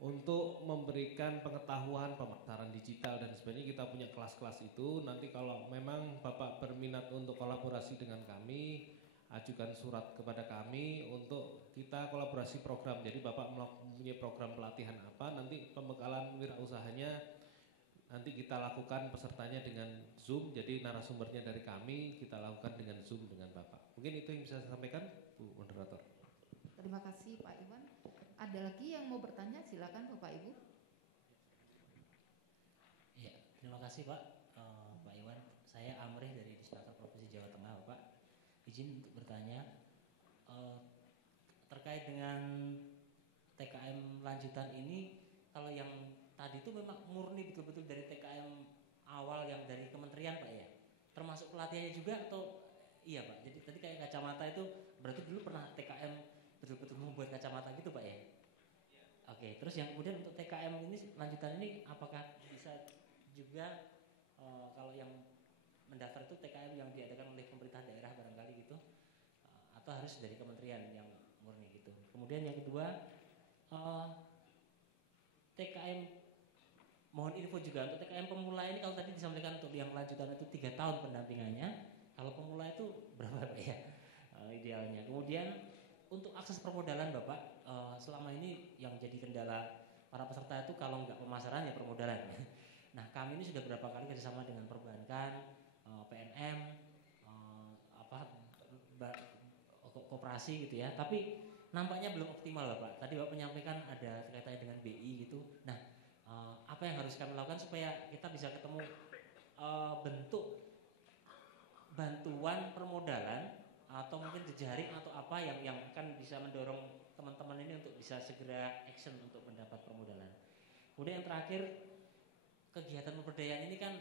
untuk memberikan pengetahuan pemasaran digital dan sebagainya, kita punya kelas-kelas itu. Nanti kalau memang Bapak berminat untuk kolaborasi dengan kami, ajukan surat kepada kami untuk kita kolaborasi program. Jadi Bapak mempunyai program pelatihan apa, nanti pembekalan wirausahanya nanti kita lakukan pesertanya dengan Zoom, jadi narasumbernya dari kami, kita lakukan dengan Zoom dengan Bapak. Mungkin itu yang bisa saya sampaikan, Bu Moderator. Terima kasih Pak Iwan. Ada lagi yang mau bertanya? Silakan Bapak Ibu. Ya, terima kasih Pak Pak Iwan. Saya Amrih dari Disnaker Provinsi Jawa Tengah Bapak. Izin untuk bertanya terkait dengan TKM lanjutan ini, kalau yang tadi itu memang murni betul-betul dari TKM awal yang dari kementerian Pak ya? Termasuk pelatihannya juga atau iya Pak? Jadi tadi kayak kacamata itu berarti dulu pernah TKM betul-betul membuat kacamata gitu Pak ya? Oke, terus yang kemudian untuk TKM ini lanjutan ini apakah bisa juga kalau yang mendaftar itu TKM yang diadakan oleh pemerintah daerah barangkali gitu, atau harus dari kementerian yang murni gitu? Kemudian yang kedua, TKM mohon info juga untuk TKM pemula ini, kalau tadi disampaikan untuk yang lanjutan itu 3 tahun pendampingannya, kalau pemula itu berapa Pak ya idealnya? Kemudian untuk akses permodalan Bapak, selama ini yang jadi kendala para peserta itu kalau nggak pemasaran ya permodalan. Nah kami ini sudah berapa kali kerjasama dengan perbankan, PNM, koperasi gitu ya, tapi nampaknya belum optimal Bapak. Tadi Bapak menyampaikan ada kaitannya dengan BI gitu. Nah apa yang harus kami lakukan supaya kita bisa ketemu bentuk bantuan permodalan atau mungkin jejaring atau apa yang akan bisa mendorong teman-teman ini untuk bisa segera action untuk mendapat permodalan. Kemudian yang terakhir, kegiatan pemberdayaan ini kan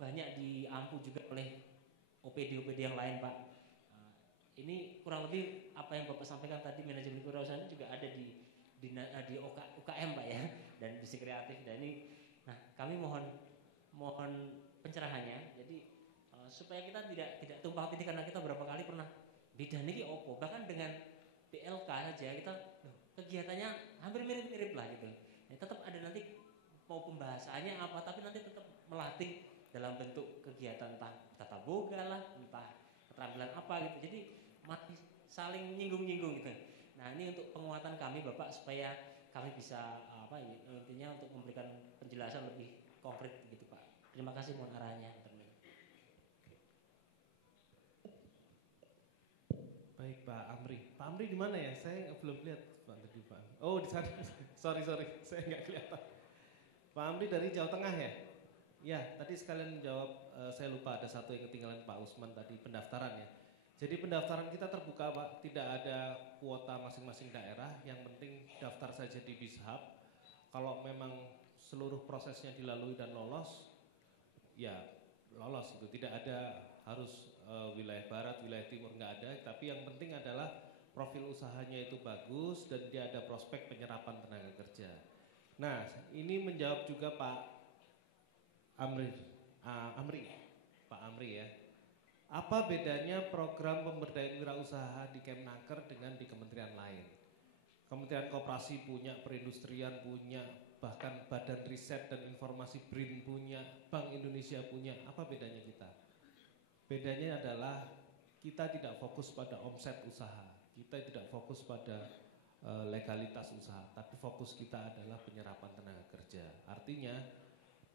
banyak diampu juga oleh OPD-OPD yang lain Pak. Ini kurang lebih apa yang Bapak sampaikan tadi, manajemen kewirausahaan juga ada di UKM Pak ya, dan industri kreatif. Dan ini, nah kami mohon pencerahannya. Jadi supaya kita tidak tumpang tindih, karena kita berapa kali pernah beda niki opo, bahkan dengan BLK saja kita kegiatannya hampir mirip-mirip lah gitu. Ya, tetap ada nanti mau pembahasannya apa, tapi nanti tetap melatih dalam bentuk kegiatan entah tata boga lah, entah keterampilan apa gitu. Jadi masih saling nyinggung-nyinggung gitu. Nah ini untuk penguatan kami Bapak supaya kami bisa apa ya, intinya untuk memberikan penjelasan lebih konkret gitu Pak. Terima kasih mohon arahannya. Baik Pak Amri. Pak Amri di mana ya? Saya belum lihat Pak tadi Pak. Oh di sana. sorry, saya nggak kelihatan. Pak Amri dari Jawa Tengah ya? Ya, tadi sekalian menjawab. Saya lupa ada satu yang ketinggalan Pak Usman tadi pendaftaran ya. Jadi pendaftaran kita terbuka Pak, tidak ada kuota masing-masing daerah. Yang penting daftar saja di BizHub. Kalau memang seluruh prosesnya dilalui dan lolos, ya lolos itu. Tidak ada harus wilayah barat, wilayah timur, nggak ada. Tapi yang penting adalah profil usahanya itu bagus dan dia ada prospek penyerapan tenaga kerja. Nah, ini menjawab juga Pak Amri, Pak Amri ya. Apa bedanya program pemberdayaan wirausaha di Kemnaker dengan di kementerian lain? Kementerian Koperasi punya, perindustrian punya, bahkan Badan Riset dan Informasi BRIN punya, Bank Indonesia punya. Apa bedanya kita? Bedanya adalah kita tidak fokus pada omset usaha, kita tidak fokus pada legalitas usaha, tapi fokus kita adalah penyerapan tenaga kerja. Artinya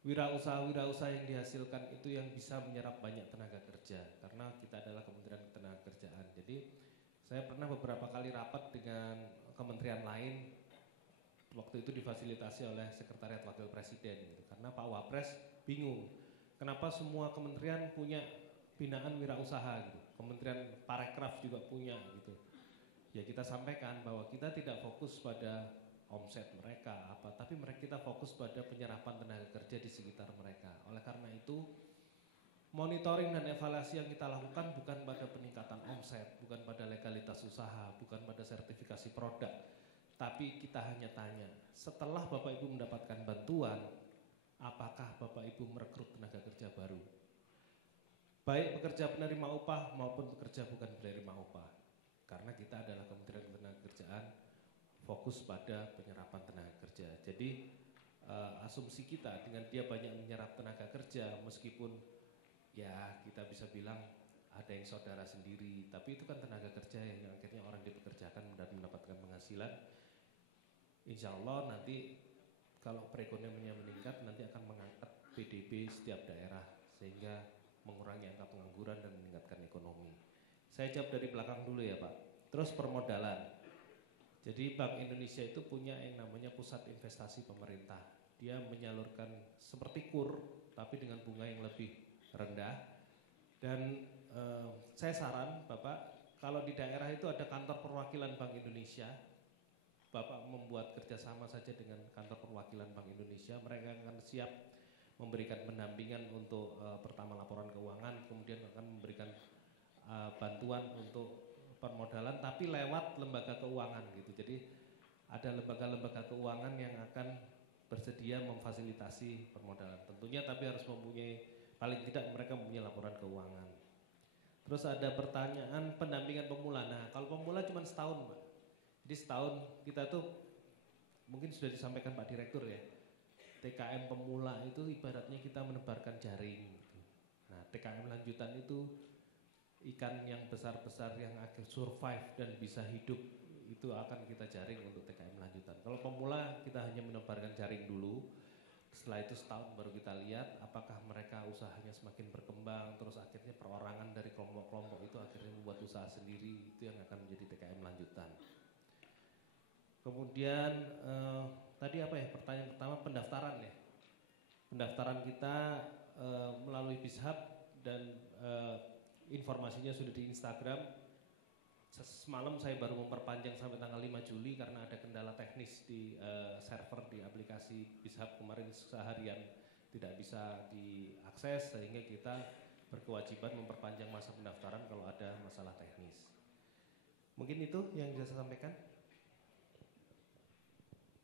wirausaha-wirausaha yang dihasilkan itu yang bisa menyerap banyak tenaga kerja, karena kita adalah Kementerian Ketenagakerjaan. Jadi saya pernah beberapa kali rapat dengan kementerian lain, waktu itu difasilitasi oleh Sekretariat Wakil Presiden gitu. Karena Pak Wapres bingung kenapa semua kementerian punya binaan wirausaha gitu. Kementerian Parekraf juga punya gitu. Ya kita sampaikan bahwa kita tidak fokus pada omset mereka apa, tapi kita fokus pada penyerapan tenaga kerja di sekitar mereka. Oleh karena itu monitoring dan evaluasi yang kita lakukan bukan pada peningkatan omset, bukan pada legalitas usaha, bukan pada sertifikasi produk, tapi kita hanya tanya, setelah Bapak Ibu mendapatkan bantuan, apakah Bapak Ibu merekrut tenaga kerja baru? Baik pekerja penerima upah maupun pekerja bukan penerima upah. Karena kita adalah Kementerian Ketenagakerjaan, fokus pada penyerapan tenaga kerja. Jadi asumsi kita dengan dia banyak menyerap tenaga kerja, meskipun ya kita bisa bilang ada yang saudara sendiri, tapi itu kan tenaga kerja yang akhirnya orang dipekerjakan dan mendapatkan penghasilan. Insya Allah nanti kalau perekonomiannya meningkat, nanti akan mengangkat PDB setiap daerah sehingga mengurangi angka pengangguran dan meningkatkan ekonomi. Saya jawab dari belakang dulu ya Pak. Terus permodalan. Jadi Bank Indonesia itu punya yang namanya Pusat Investasi Pemerintah. Dia menyalurkan seperti KUR tapi dengan bunga yang lebih rendah. Dan saya saran Bapak, kalau di daerah itu ada kantor perwakilan Bank Indonesia, Bapak membuat kerjasama saja dengan kantor perwakilan Bank Indonesia. Mereka akan siap memberikan pendampingan untuk pertama laporan keuangan, kemudian akan memberikan bantuan untuk permodalan tapi lewat lembaga keuangan gitu. Jadi ada lembaga-lembaga keuangan yang akan bersedia memfasilitasi permodalan. Tentunya tapi harus mempunyai, paling tidak mereka mempunyai laporan keuangan. Terus ada pertanyaan pendampingan pemula. Nah kalau pemula cuma setahun Pak. Jadi setahun kita tuh mungkin sudah disampaikan Pak Direktur ya. TKM pemula itu ibaratnya kita menebarkan jaring gitu. Nah TKM lanjutan itu ikan yang besar-besar yang akhir survive dan bisa hidup itu akan kita jaring untuk TKM lanjutan. Kalau pemula kita hanya menebarkan jaring dulu, setelah itu setahun baru kita lihat apakah mereka usahanya semakin berkembang, terus akhirnya perorangan dari kelompok-kelompok itu akhirnya membuat usaha sendiri, itu yang akan menjadi TKM lanjutan. Kemudian tadi apa ya, pertanyaan pertama pendaftaran ya. Pendaftaran kita melalui BizHub dan informasinya sudah di Instagram. Semalam saya baru memperpanjang sampai tanggal 5 Juli karena ada kendala teknis di server di aplikasi BizHub kemarin seharian tidak bisa diakses sehingga kita berkewajiban memperpanjang masa pendaftaran kalau ada masalah teknis. Mungkin itu yang bisa saya sampaikan.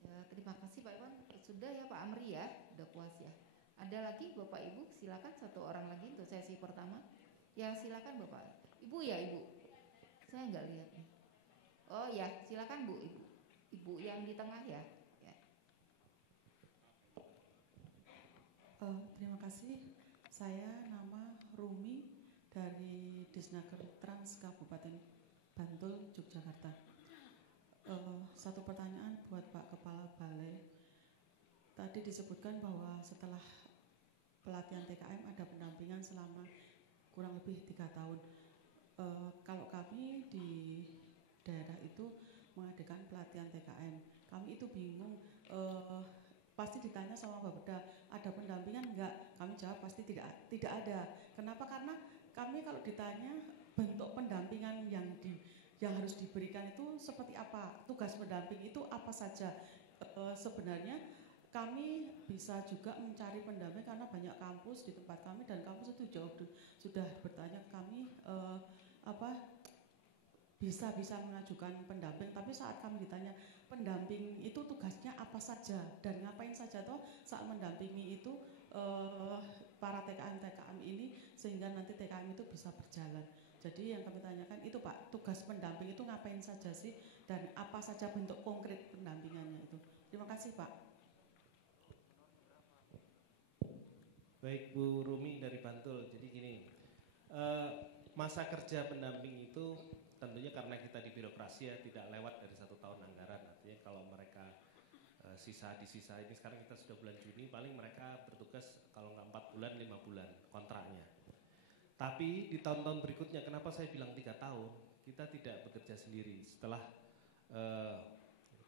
Ya, terima kasih Pak Iwan. Sudah ya Pak Amri ya, udah puas ya. Ada lagi Bapak Ibu, silakan satu orang lagi untuk sesi pertama. Ya silakan Bapak. Ibu ya Ibu. Saya nggak lihat nih. Oh ya, silakan Bu, Ibu. Ibu yang di tengah ya. Ya. Terima kasih. Saya nama Rumi dari Disnaker Trans Kabupaten Bantul, Yogyakarta. Satu pertanyaan buat Pak Kepala Balai. Tadi disebutkan bahwa setelah pelatihan TKM ada pendampingan selama kurang lebih 3 tahun. Kalau kami di daerah itu mengadakan pelatihan TKM, kami itu bingung. Pasti ditanya sama Bapeda, ada pendampingan enggak? Kami jawab pasti tidak ada. Kenapa? Karena kami kalau ditanya bentuk pendampingan yang harus diberikan itu seperti apa, tugas pendamping itu apa saja. Sebenarnya kami bisa juga mencari pendamping karena banyak kampus di tempat kami, dan kampus itu sudah bertanya ke kami bisa mengajukan pendamping. Tapi saat kami ditanya pendamping itu tugasnya apa saja dan ngapain saja toh saat mendampingi itu para TKM ini sehingga nanti TKM itu bisa berjalan. Jadi yang kami tanyakan itu Pak, tugas pendamping itu ngapain saja sih dan apa saja bentuk konkret pendampingannya itu. Terima kasih Pak. Baik Bu Rumi dari Bantul. Jadi gini, masa kerja pendamping itu tentunya karena kita di birokrasi ya tidak lewat dari 1 tahun anggaran. Artinya kalau mereka sisa ini sekarang kita sudah bulan Juni, paling mereka bertugas kalau nggak 4 bulan 5 bulan kontraknya. Tapi di tahun-tahun berikutnya, kenapa saya bilang 3 tahun, kita tidak bekerja sendiri. Setelah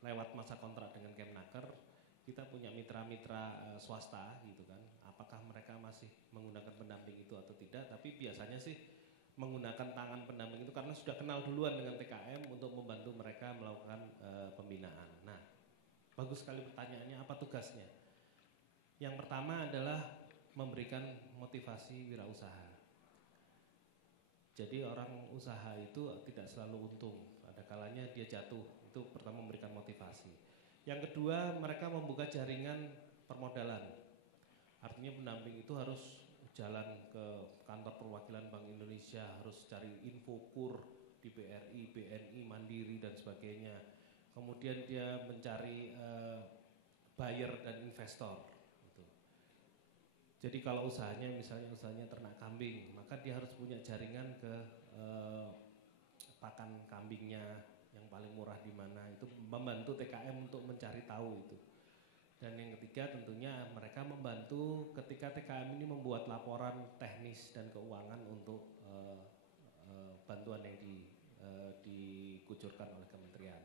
lewat masa kontrak dengan Kemnaker, kita punya mitra-mitra swasta gitu kan. Apakah mereka masih menggunakan pendamping itu atau tidak, tapi biasanya sih menggunakan tangan pendamping itu karena sudah kenal duluan dengan TKM untuk membantu mereka melakukan pembinaan. Nah, bagus sekali pertanyaannya, apa tugasnya? Yang pertama adalah memberikan motivasi wirausaha. Jadi orang usaha itu tidak selalu untung, ada kalanya dia jatuh. Itu pertama memberikan motivasi. Yang kedua, mereka membuka jaringan permodalan. Artinya pendamping itu harus jalan ke kantor perwakilan Bank Indonesia, harus cari info kur di BRI, BNI, Mandiri dan sebagainya. Kemudian dia mencari buyer dan investor. Gitu. Jadi kalau usahanya misalnya usahanya ternak kambing, maka dia harus punya jaringan ke pakan kambingnya yang paling murah di mana. Itu membantu TKM untuk mencari tahu itu. Dan yang ketiga tentunya mereka membantu ketika TKM ini membuat laporan teknis dan keuangan untuk bantuan yang dikucurkan oleh kementerian.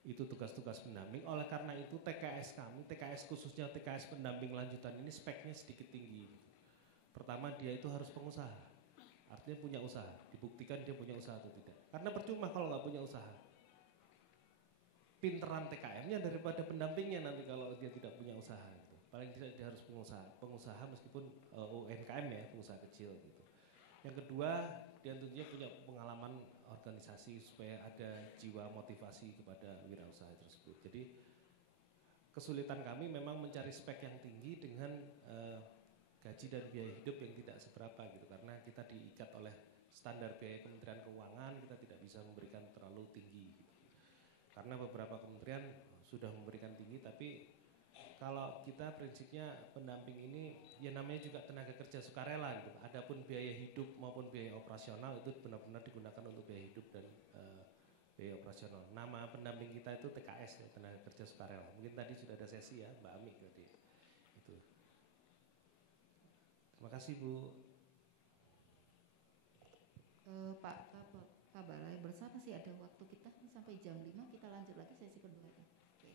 Itu tugas-tugas pendamping. Oleh karena itu TKS kami, TKS khususnya TKS pendamping lanjutan ini speknya sedikit tinggi. Pertama dia itu harus pengusaha, artinya punya usaha, dibuktikan dia punya usaha atau tidak. Karena percuma kalau nggak punya usaha. Pinteran TKM-nya daripada pendampingnya nanti kalau dia tidak punya usaha gitu. Paling tidak dia harus pengusaha meskipun UMKM ya, pengusaha kecil gitu. Yang kedua, dia tentunya punya pengalaman organisasi supaya ada jiwa motivasi kepada wirausaha tersebut. Jadi kesulitan kami memang mencari spek yang tinggi dengan gaji dan biaya hidup yang tidak seberapa gitu, karena kita diikat oleh standar biaya Kementerian Keuangan, kita tidak bisa memberikan terlalu tinggi gitu. Karena beberapa kementerian sudah memberikan tinggi, tapi kalau kita prinsipnya pendamping ini ya namanya juga tenaga kerja sukarela gitu. Adapun biaya hidup maupun biaya operasional itu benar-benar digunakan untuk biaya hidup dan biaya operasional. Nama pendamping kita itu TKS ya, tenaga kerja sukarela. Mungkin tadi sudah ada sesi ya, Mbak Ami tadi. Itu. Terima kasih Bu. Pak Kabalai bersama sih ada waktu kita sampai jam 5, kita lanjut lagi sesi kedua ya. Oke.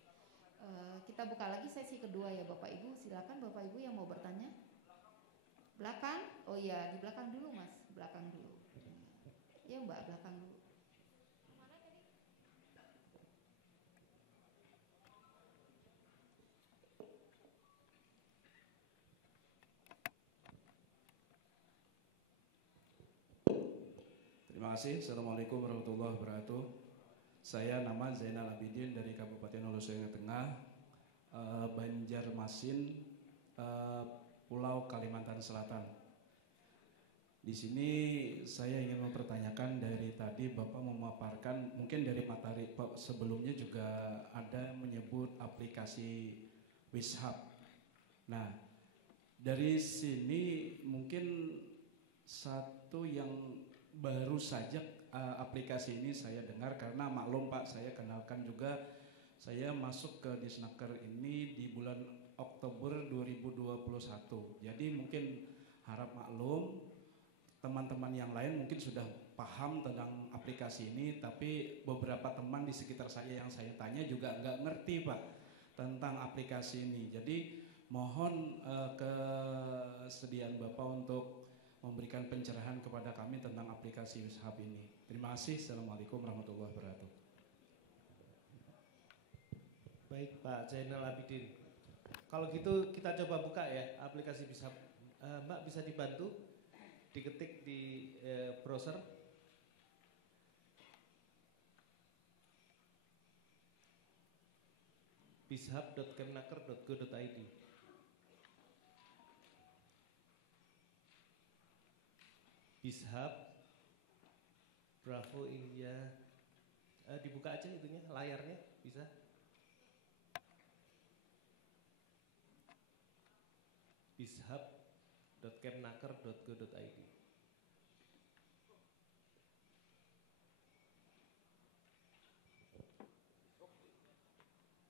Kita buka lagi sesi kedua ya Bapak Ibu, silakan Bapak Ibu yang mau bertanya. Belakang? Oh iya, di belakang dulu Mas, belakang dulu. Ya Mbak, belakang dulu. Terima kasih. Assalamualaikum warahmatullahi wabarakatuh. Saya nama Zainal Abidin dari Kabupaten Hulu Sungai Tengah, Banjarmasin, Pulau Kalimantan Selatan. Di sini saya ingin mempertanyakan, dari tadi Bapak memaparkan, mungkin dari materi sebelumnya juga ada menyebut aplikasi Wishub. Nah, dari sini mungkin satu yang baru saja aplikasi ini saya dengar, karena maklum Pak, saya kenalkan juga, saya masuk ke Disnaker ini di bulan Oktober 2021. Jadi mungkin harap maklum, teman-teman yang lain mungkin sudah paham tentang aplikasi ini, tapi beberapa teman di sekitar saya yang saya tanya juga nggak ngerti Pak tentang aplikasi ini. Jadi mohon kesediaan Bapak untuk memberikan pencerahan kepada kami tentang aplikasi Wishub ini. Terima kasih. Assalamualaikum warahmatullahi wabarakatuh. Baik Pak Zainal Abidin. Kalau gitu kita coba buka ya aplikasi Wishub. Mbak bisa dibantu diketik di browser. wishub.kemnaker.go.id. Wishub Bravo India. Dibuka aja itunya, layarnya bisa. wishub.kemnaker.go.id.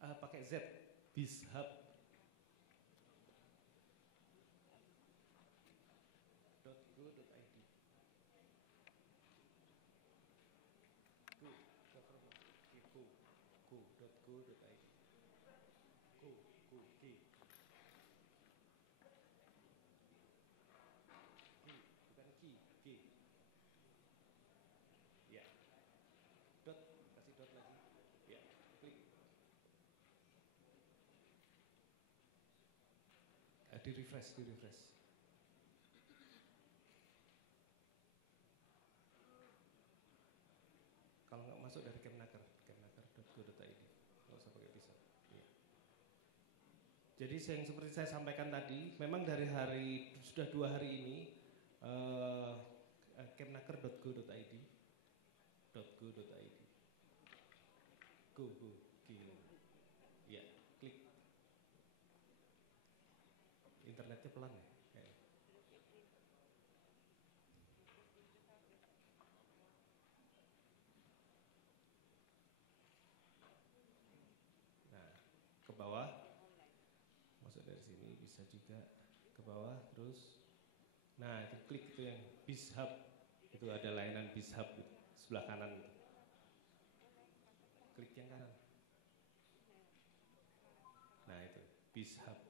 Pakai Z. Wishub. Di refresh. Kalau nggak masuk dari kemnaker.go.id, nggak usah pakai Wishub. Ya. Jadi yang seperti saya sampaikan tadi, memang dari sudah 2 hari ini kemnaker.go.id, go. Ya, klik. Internetnya pelan ya. Nah, ke bawah. Masuk dari sini bisa juga ke bawah terus. Nah, itu klik itu yang Wishub. Itu ada layanan Wishub sebelah kanan itu. Klik yang kanan. Nah, itu Wishub.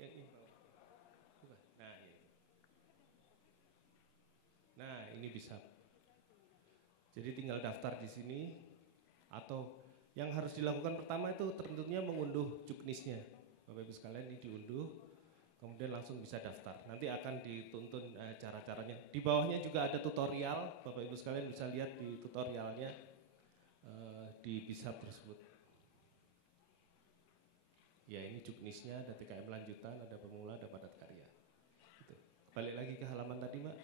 Yang ini. Nah, itu. Nah, ini Wishub. Jadi tinggal daftar di sini, atau yang harus dilakukan pertama itu tentunya mengunduh juknisnya. Bapak Ibu sekalian, ini diunduh, kemudian langsung bisa daftar. Nanti akan dituntun cara-caranya. Di bawahnya juga ada tutorial, Bapak Ibu sekalian bisa lihat di tutorialnya di Wishub tersebut. Ya, ini juknisnya, ada TKM lanjutan, ada pemula, ada padat karya. Gitu. Balik lagi ke halaman tadi, Mbak.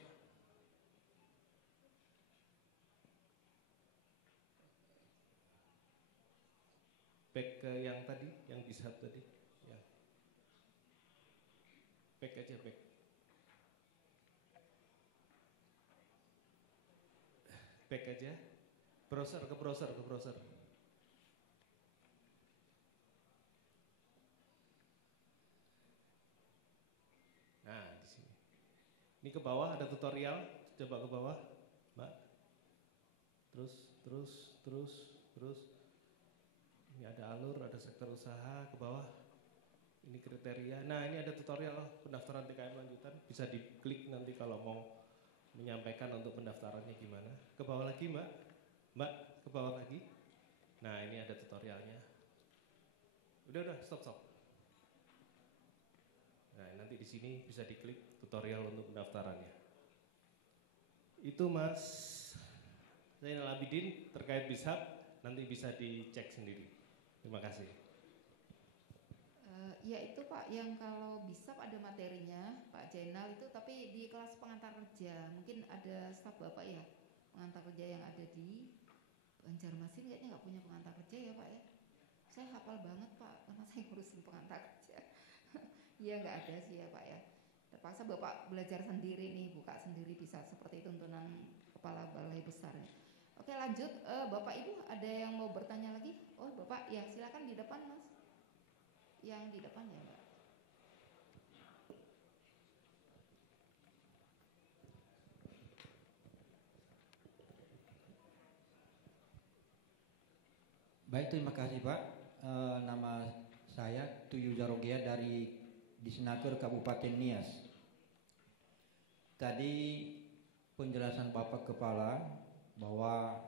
Back ke yang tadi, yang Wishub tadi. Ya. Back aja, back. Back aja. Ke browser. Nah, di sini. Ini ke bawah ada tutorial, coba ke bawah, Mbak. Terus. Ini ada alur, ada sektor usaha, ke bawah. Ini kriteria. Nah, ini ada tutorial pendaftaran TKM lanjutan. Bisa diklik nanti kalau mau menyampaikan untuk pendaftarannya gimana. Ke bawah lagi, Mbak. Mbak, ke bawah lagi. Nah, ini ada tutorialnya. Udah, stop. Nah, nanti di sini bisa diklik tutorial untuk pendaftarannya. Itu Mas Zainal Abidin terkait Wishub, nanti bisa dicek sendiri. Terima kasih. Ya itu Pak, yang kalau bisa Pak ada materinya Pak Jainal itu, tapi di kelas pengantar kerja mungkin ada staf Bapak ya, pengantar kerja yang ada di Banjarmasin kayaknya nggak punya pengantar kerja ya Pak ya. Saya hafal banget Pak karena saya ngurusin pengantar kerja. Iya nggak ada sih ya Pak ya. Terpaksa Bapak belajar sendiri nih, buka sendiri bisa seperti tuntunan kepala balai besar ya. Oke lanjut, Bapak Ibu ada yang mau bertanya lagi? Oh Bapak ya silakan di depan Mas. Yang di depan ya Mbak. Baik, terima kasih Pak. Nama saya Tuyu Jarogea dari Disnaker Kabupaten Nias. Tadi penjelasan Bapak Kepala bahwa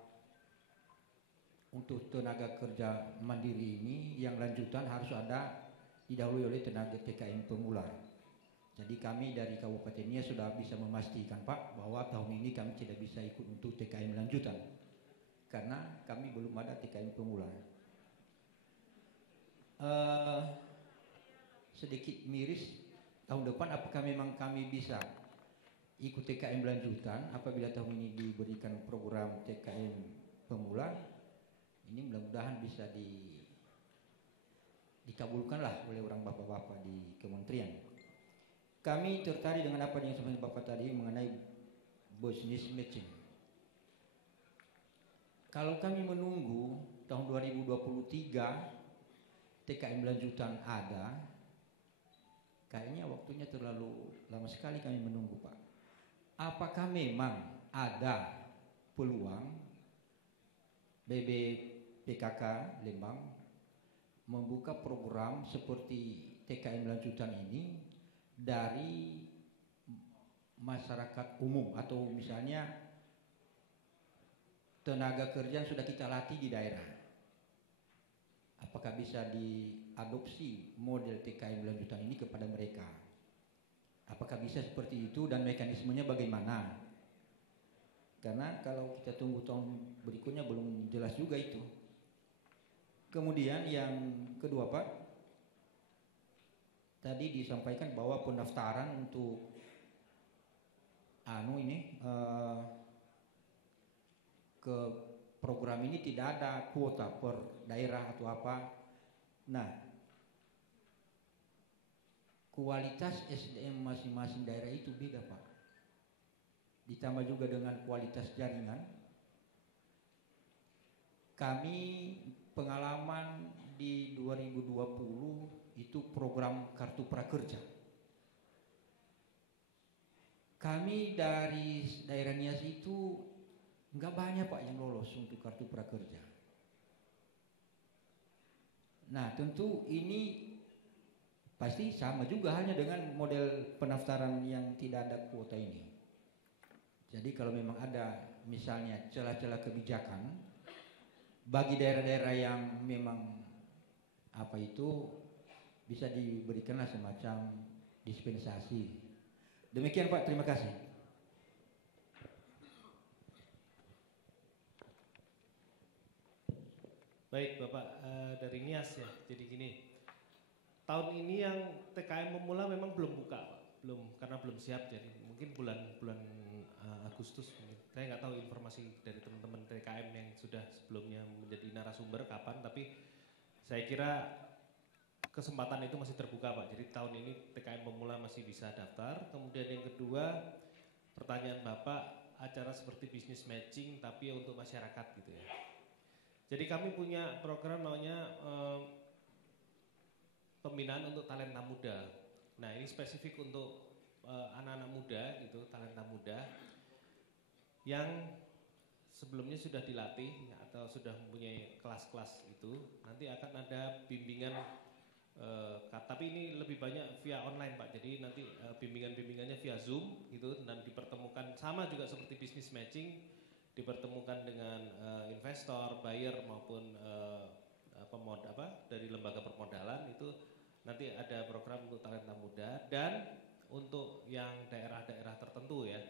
untuk tenaga kerja mandiri ini yang lanjutan harus ada didahului oleh tenaga TKM pemula. Jadi kami dari Kabupaten Nias sudah bisa memastikan Pak bahwa tahun ini kami tidak bisa ikut untuk TKM lanjutan karena kami belum ada TKM pemula. Sedikit miris, tahun depan apakah memang kami bisa ikut TKM lanjutan apabila tahun ini diberikan program TKM pemula? Ini mudah-mudahan bisa dikabulkanlah oleh orang bapak-bapak di kementerian. Kami tertarik dengan apa yang disampaikan Bapak tadi mengenai business matching. Kalau kami menunggu tahun 2023 TKM lanjutan ada, kayaknya waktunya terlalu lama sekali kami menunggu Pak. Apakah memang ada peluang BPKK Lembang membuka program seperti TKM lanjutan ini dari masyarakat umum atau misalnya tenaga kerja yang sudah kita latih di daerah? Apakah bisa diadopsi model TKM lanjutan ini kepada mereka? Apakah bisa seperti itu dan mekanismenya bagaimana? Karena kalau kita tunggu tahun berikutnya belum jelas juga itu. Kemudian yang kedua Pak, tadi disampaikan bahwa pendaftaran untuk ke program ini tidak ada kuota per daerah atau apa. Nah, kualitas SDM masing-masing daerah itu beda Pak. Ditambah juga dengan kualitas jaringan. Kami pengalaman di 2020 itu program Kartu Prakerja. Kami dari daerah Nias itu nggak banyak Pak yang lolos untuk Kartu Prakerja. Nah tentu ini pasti sama juga halnya dengan model pendaftaran yang tidak ada kuota ini. Jadi kalau memang ada misalnya celah-celah kebijakan bagi daerah-daerah yang memang bisa diberikanlah semacam dispensasi. Demikian Pak, terima kasih. Baik Bapak, dari Nias ya. Jadi gini, tahun ini yang TKM pemula memang belum buka Pak. Karena belum siap, jadi mungkin bulan Agustus mungkin. Saya nggak tahu informasi dari teman-teman TKM yang sudah sebelumnya menjadi narasumber kapan, tapi saya kira kesempatan itu masih terbuka Pak. Jadi tahun ini TKM pemula masih bisa daftar. Kemudian yang kedua, pertanyaan Bapak, acara seperti business matching tapi untuk masyarakat gitu ya. Jadi kami punya program namanya pembinaan untuk talenta muda. Nah ini spesifik untuk anak-anak muda gitu, talenta muda yang sebelumnya sudah dilatih atau sudah mempunyai kelas-kelas itu. Nanti akan ada bimbingan, tapi ini lebih banyak via online Pak. Jadi nanti bimbingan-bimbingannya via Zoom gitu, dan dipertemukan sama juga seperti business matching, dipertemukan dengan investor, buyer maupun dari lembaga permodalan. Itu nanti ada program untuk talenta muda, dan untuk yang daerah-daerah tertentu ya,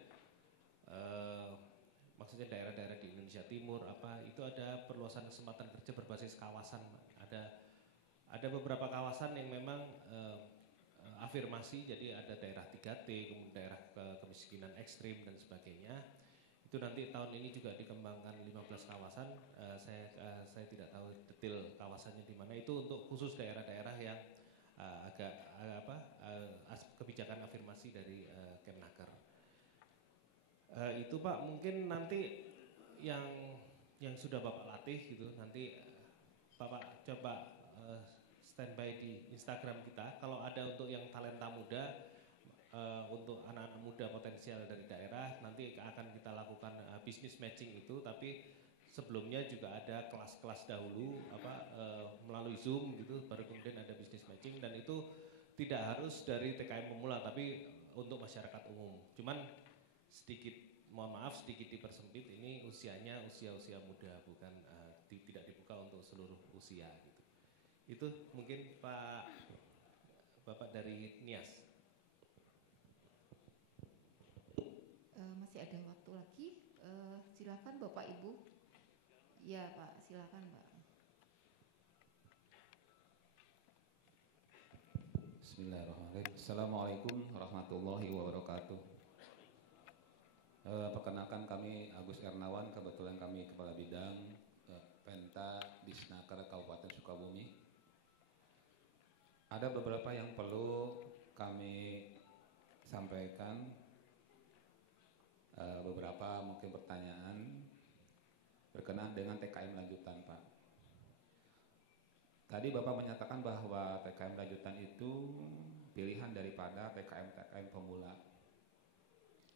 maksudnya daerah-daerah di Indonesia Timur itu ada perluasan kesempatan kerja berbasis kawasan. Ada ada beberapa kawasan yang memang afirmasi, jadi ada daerah 3T, kemudian daerah kemiskinan ekstrim dan sebagainya. Itu nanti tahun ini juga dikembangkan 15 kawasan. Saya tidak tahu detail kawasannya di mana. Itu untuk khusus daerah-daerah yang kebijakan afirmasi dari Kemnaker. Itu Pak, mungkin nanti yang sudah Bapak latih gitu, nanti Bapak coba standby di Instagram kita. Kalau ada untuk yang talenta muda, untuk anak-anak muda potensial dari daerah, nanti akan kita lakukan business matching itu. Tapi sebelumnya juga ada kelas-kelas dahulu melalui Zoom gitu, baru kemudian ada business matching, dan itu tidak harus dari TKM pemula tapi untuk masyarakat umum. Cuman sedikit mohon maaf, sedikit dipersempit, ini usianya usia muda, bukan tidak dibuka untuk seluruh usia gitu. Itu mungkin Bapak dari Nias. Masih ada waktu lagi, silakan Bapak Ibu. Ya Pak, silakan Pak. Bismillahirrahmanirrahim. Assalamualaikum warahmatullahi wabarakatuh. Perkenalkan, kami Agus Ernawan, kebetulan kami Kepala Bidang Penta Disnaker Kabupaten Sukabumi. Ada beberapa yang perlu kami sampaikan, beberapa mungkin pertanyaan berkenaan dengan TKM lanjutan, Pak. Tadi Bapak menyatakan bahwa TKM lanjutan itu pilihan daripada TKM pemula.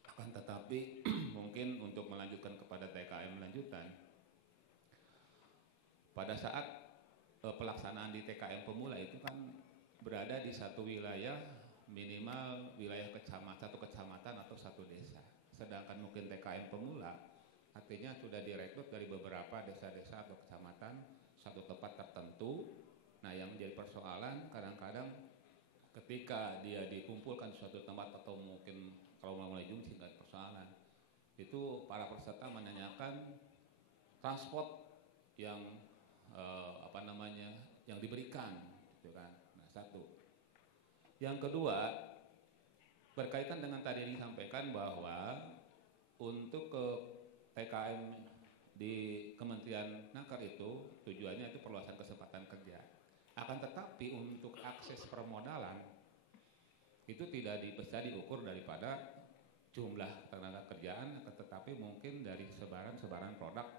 Akan tetapi mungkin untuk melanjutkan kepada TKM lanjutan, pada saat pelaksanaan di TKM pemula itu kan berada di satu wilayah, minimal wilayah satu kecamatan atau satu desa. Sedangkan mungkin TKM pemula artinya sudah direkrut dari beberapa desa-desa atau kecamatan, satu tempat tertentu. Nah, yang menjadi persoalan kadang-kadang ketika dia dikumpulkan di suatu tempat, atau mungkin kalau mulai Zoom sih nggak persoalan, itu para peserta menanyakan transport yang yang diberikan, gitu kan. Nah, satu. Yang kedua, berkaitan dengan tadi yang disampaikan bahwa untuk ke TKM di Kementerian Naker itu tujuannya itu perluasan kesempatan kerja. Akan tetapi untuk akses permodalan itu tidak bisa diukur daripada jumlah tenaga kerjaan, akan tetapi mungkin dari sebaran produk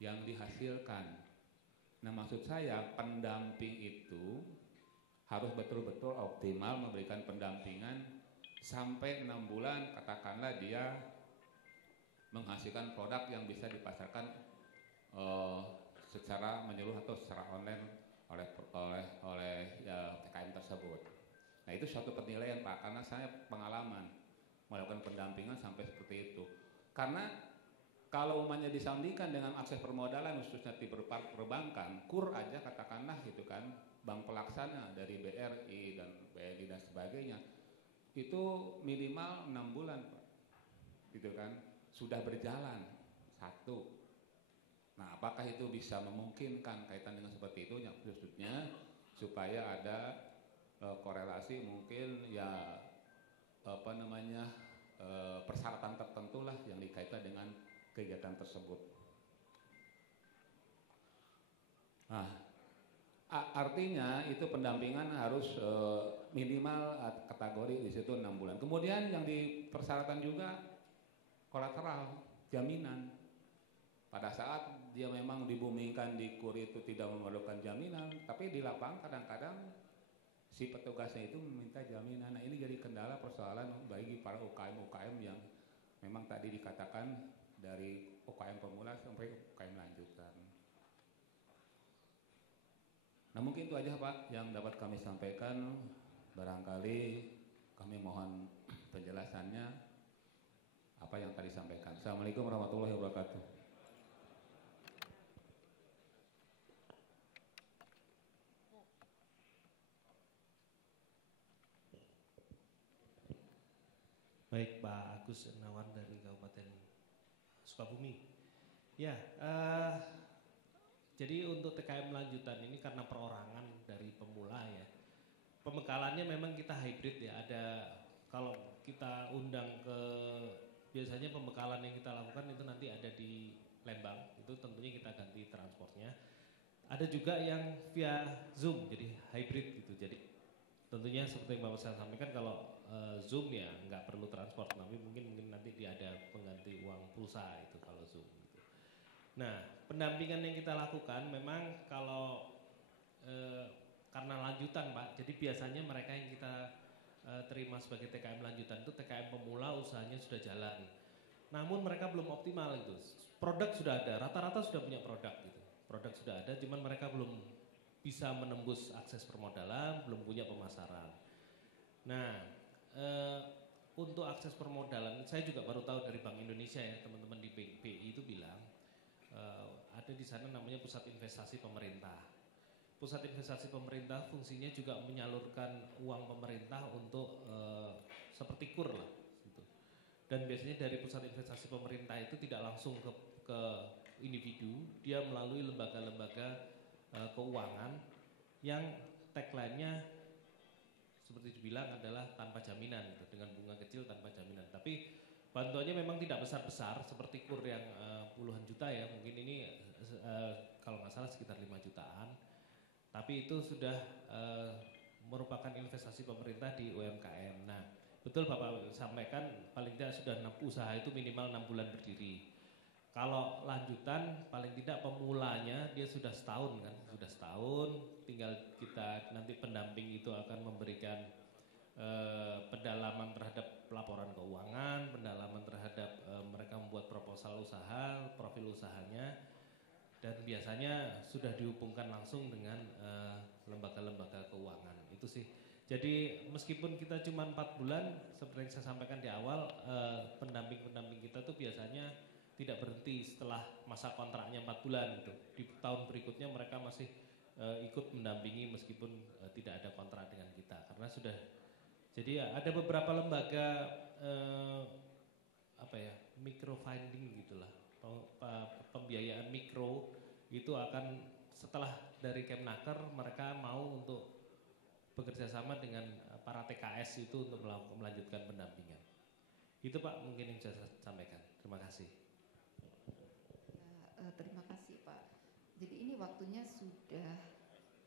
yang dihasilkan. Nah, maksud saya pendamping itu harus betul-betul optimal memberikan pendampingan sampai 6 bulan, katakanlah dia menghasilkan produk yang bisa dipasarkan secara menyeluruh atau secara online oleh TKM tersebut. Nah, itu suatu penilaian, Pak, karena saya pengalaman melakukan pendampingan sampai seperti itu. Karena kalau umumnya disandingkan dengan akses permodalan khususnya di perbankan, KUR aja katakanlah gitu kan, bank pelaksana dari BRI dan BNI dan sebagainya, itu minimal 6 bulan, Pak, gitu kan, sudah berjalan satu. Nah, apakah itu bisa memungkinkan kaitan dengan seperti itu? Yang khususnya supaya ada korelasi mungkin ya persyaratan tertentu lah yang dikaitkan dengan kegiatan tersebut. Nah, artinya itu pendampingan harus minimal kategori di situ 6 bulan. Kemudian yang dipersyaratkan juga kolateral, jaminan. Pada saat dia memang dibumikan di KUR itu tidak memerlukan jaminan, tapi di lapangan kadang-kadang si petugasnya itu meminta jaminan. Nah, ini jadi kendala persoalan bagi para UKM yang memang tadi dikatakan dari UKM pemula sampai UKM lanjutan. Nah, mungkin itu aja, Pak, yang dapat kami sampaikan. Barangkali kami mohon penjelasannya apa yang tadi sampaikan. Assalamualaikum warahmatullahi wabarakatuh. Baik, Pak Agus Ernawan dari Kabupaten Sukabumi. Ya, jadi untuk TKM lanjutan ini karena perorangan dan pemula ya. Pembekalannya memang kita hybrid ya, ada kalau kita undang ke, biasanya pembekalan yang kita lakukan itu nanti ada di Lembang, itu tentunya kita ganti transportnya. Ada juga yang via Zoom, jadi hybrid gitu. Jadi tentunya seperti yang Bapak saya sampaikan, kalau Zoom ya nggak perlu transport, tapi mungkin nanti dia ada pengganti uang pulsa itu kalau Zoom gitu. Nah, pendampingan yang kita lakukan memang kalau karena lanjutan Pak, jadi biasanya mereka yang kita terima sebagai TKM lanjutan itu TKM pemula, usahanya sudah jalan. Namun mereka belum optimal gitu. Produk sudah ada, rata-rata sudah punya produk gitu. Produk sudah ada, cuman mereka belum bisa menembus akses permodalan, belum punya pemasaran. Nah, untuk akses permodalan, saya juga baru tahu dari Bank Indonesia ya, teman-teman di BI itu bilang ada di sana namanya pusat investasi pemerintah. Pusat investasi pemerintah fungsinya juga menyalurkan uang pemerintah untuk seperti KUR lah gitu. Dan biasanya dari pusat investasi pemerintah itu tidak langsung ke individu, dia melalui lembaga-lembaga keuangan yang tagline-nya seperti dibilang adalah tanpa jaminan gitu, dengan bunga kecil tanpa jaminan. Tapi bantuannya memang tidak besar-besar seperti KUR yang puluhan juta ya, mungkin ini kalau nggak salah sekitar 5 jutaan. Tapi itu sudah merupakan investasi pemerintah di UMKM. Nah, betul Bapak sampaikan, paling tidak sudah usaha itu minimal 6 bulan berdiri. Kalau lanjutan, paling tidak pemulanya dia sudah setahun kan, sudah setahun. Tinggal kita nanti pendamping itu akan memberikan pendalaman terhadap laporan keuangan, pendalaman terhadap mereka membuat proposal usaha, profil usahanya. Dan biasanya sudah dihubungkan langsung dengan lembaga-lembaga keuangan. Itu sih. Jadi meskipun kita cuma 4 bulan, seperti yang saya sampaikan di awal, pendamping-pendamping kita tuh biasanya tidak berhenti setelah masa kontraknya 4 bulan gitu. Di tahun berikutnya mereka masih ikut mendampingi meskipun tidak ada kontrak dengan kita. Karena sudah, jadi ya, ada beberapa lembaga microfunding gitulah. Pembiayaan mikro itu akan setelah dari Kemnaker mereka mau untuk bekerja sama dengan para TKS itu untuk melanjutkan pendampingan. Itu Pak mungkin yang saya sampaikan. Terima kasih. Ya, terima kasih Pak. Jadi ini waktunya sudah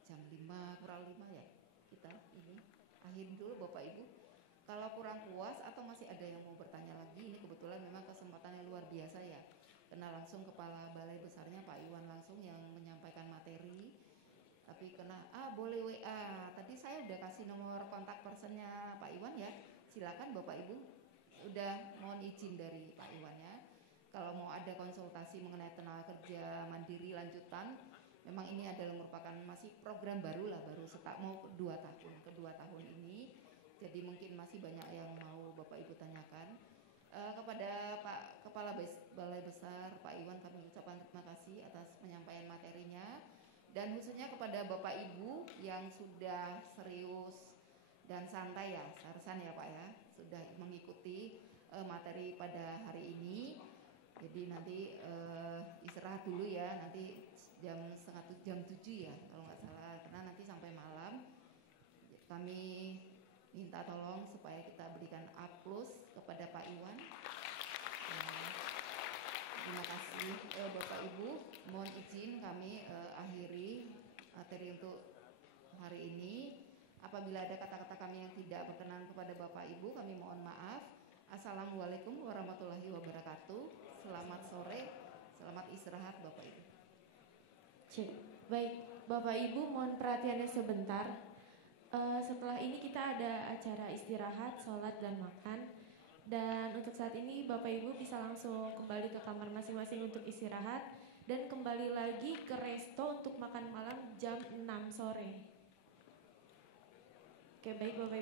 jam 5 kurang 5 ya. Kita ini akhirin dulu Bapak Ibu. Kalau kurang puas atau masih ada yang mau bertanya lagi, ini kebetulan memang kesempatannya luar biasa ya. Kena langsung Kepala Balai Besarnya Pak Iwan langsung yang menyampaikan materi. Tapi kena, boleh WA. Tadi saya udah kasih nomor kontak personnya Pak Iwan ya. Silakan Bapak Ibu. Udah mohon izin dari Pak Iwan ya. Kalau mau ada konsultasi mengenai tenaga kerja mandiri lanjutan, memang ini adalah merupakan masih program baru lah, baru mau kedua tahun ini. Jadi mungkin masih banyak yang mau Bapak Ibu tanyakan. Kepada Pak Kepala Balai Besar Pak Iwan kami ucapkan terima kasih atas penyampaian materinya, dan khususnya kepada Bapak Ibu yang sudah serius dan santai ya, seharusnya ya Pak ya, sudah mengikuti materi pada hari ini. Jadi nanti istirahat dulu ya, nanti jam 7 ya kalau nggak salah, karena nanti sampai malam. Kami minta tolong supaya kita berikan A+ kepada Pak Iwan. Terima kasih Bapak Ibu. Mohon izin kami akhiri materi untuk hari ini. Apabila ada kata-kata kami yang tidak berkenan kepada Bapak Ibu, kami mohon maaf. Assalamualaikum warahmatullahi wabarakatuh. Selamat sore, selamat istirahat Bapak Ibu. Cek. Baik, Bapak Ibu mohon perhatiannya sebentar. Setelah ini kita ada acara istirahat, sholat dan makan. Dan untuk saat ini Bapak Ibu bisa langsung kembali ke kamar masing-masing untuk istirahat dan kembali lagi ke resto untuk makan malam jam 6 sore. Oke, baik Bapak Ibu.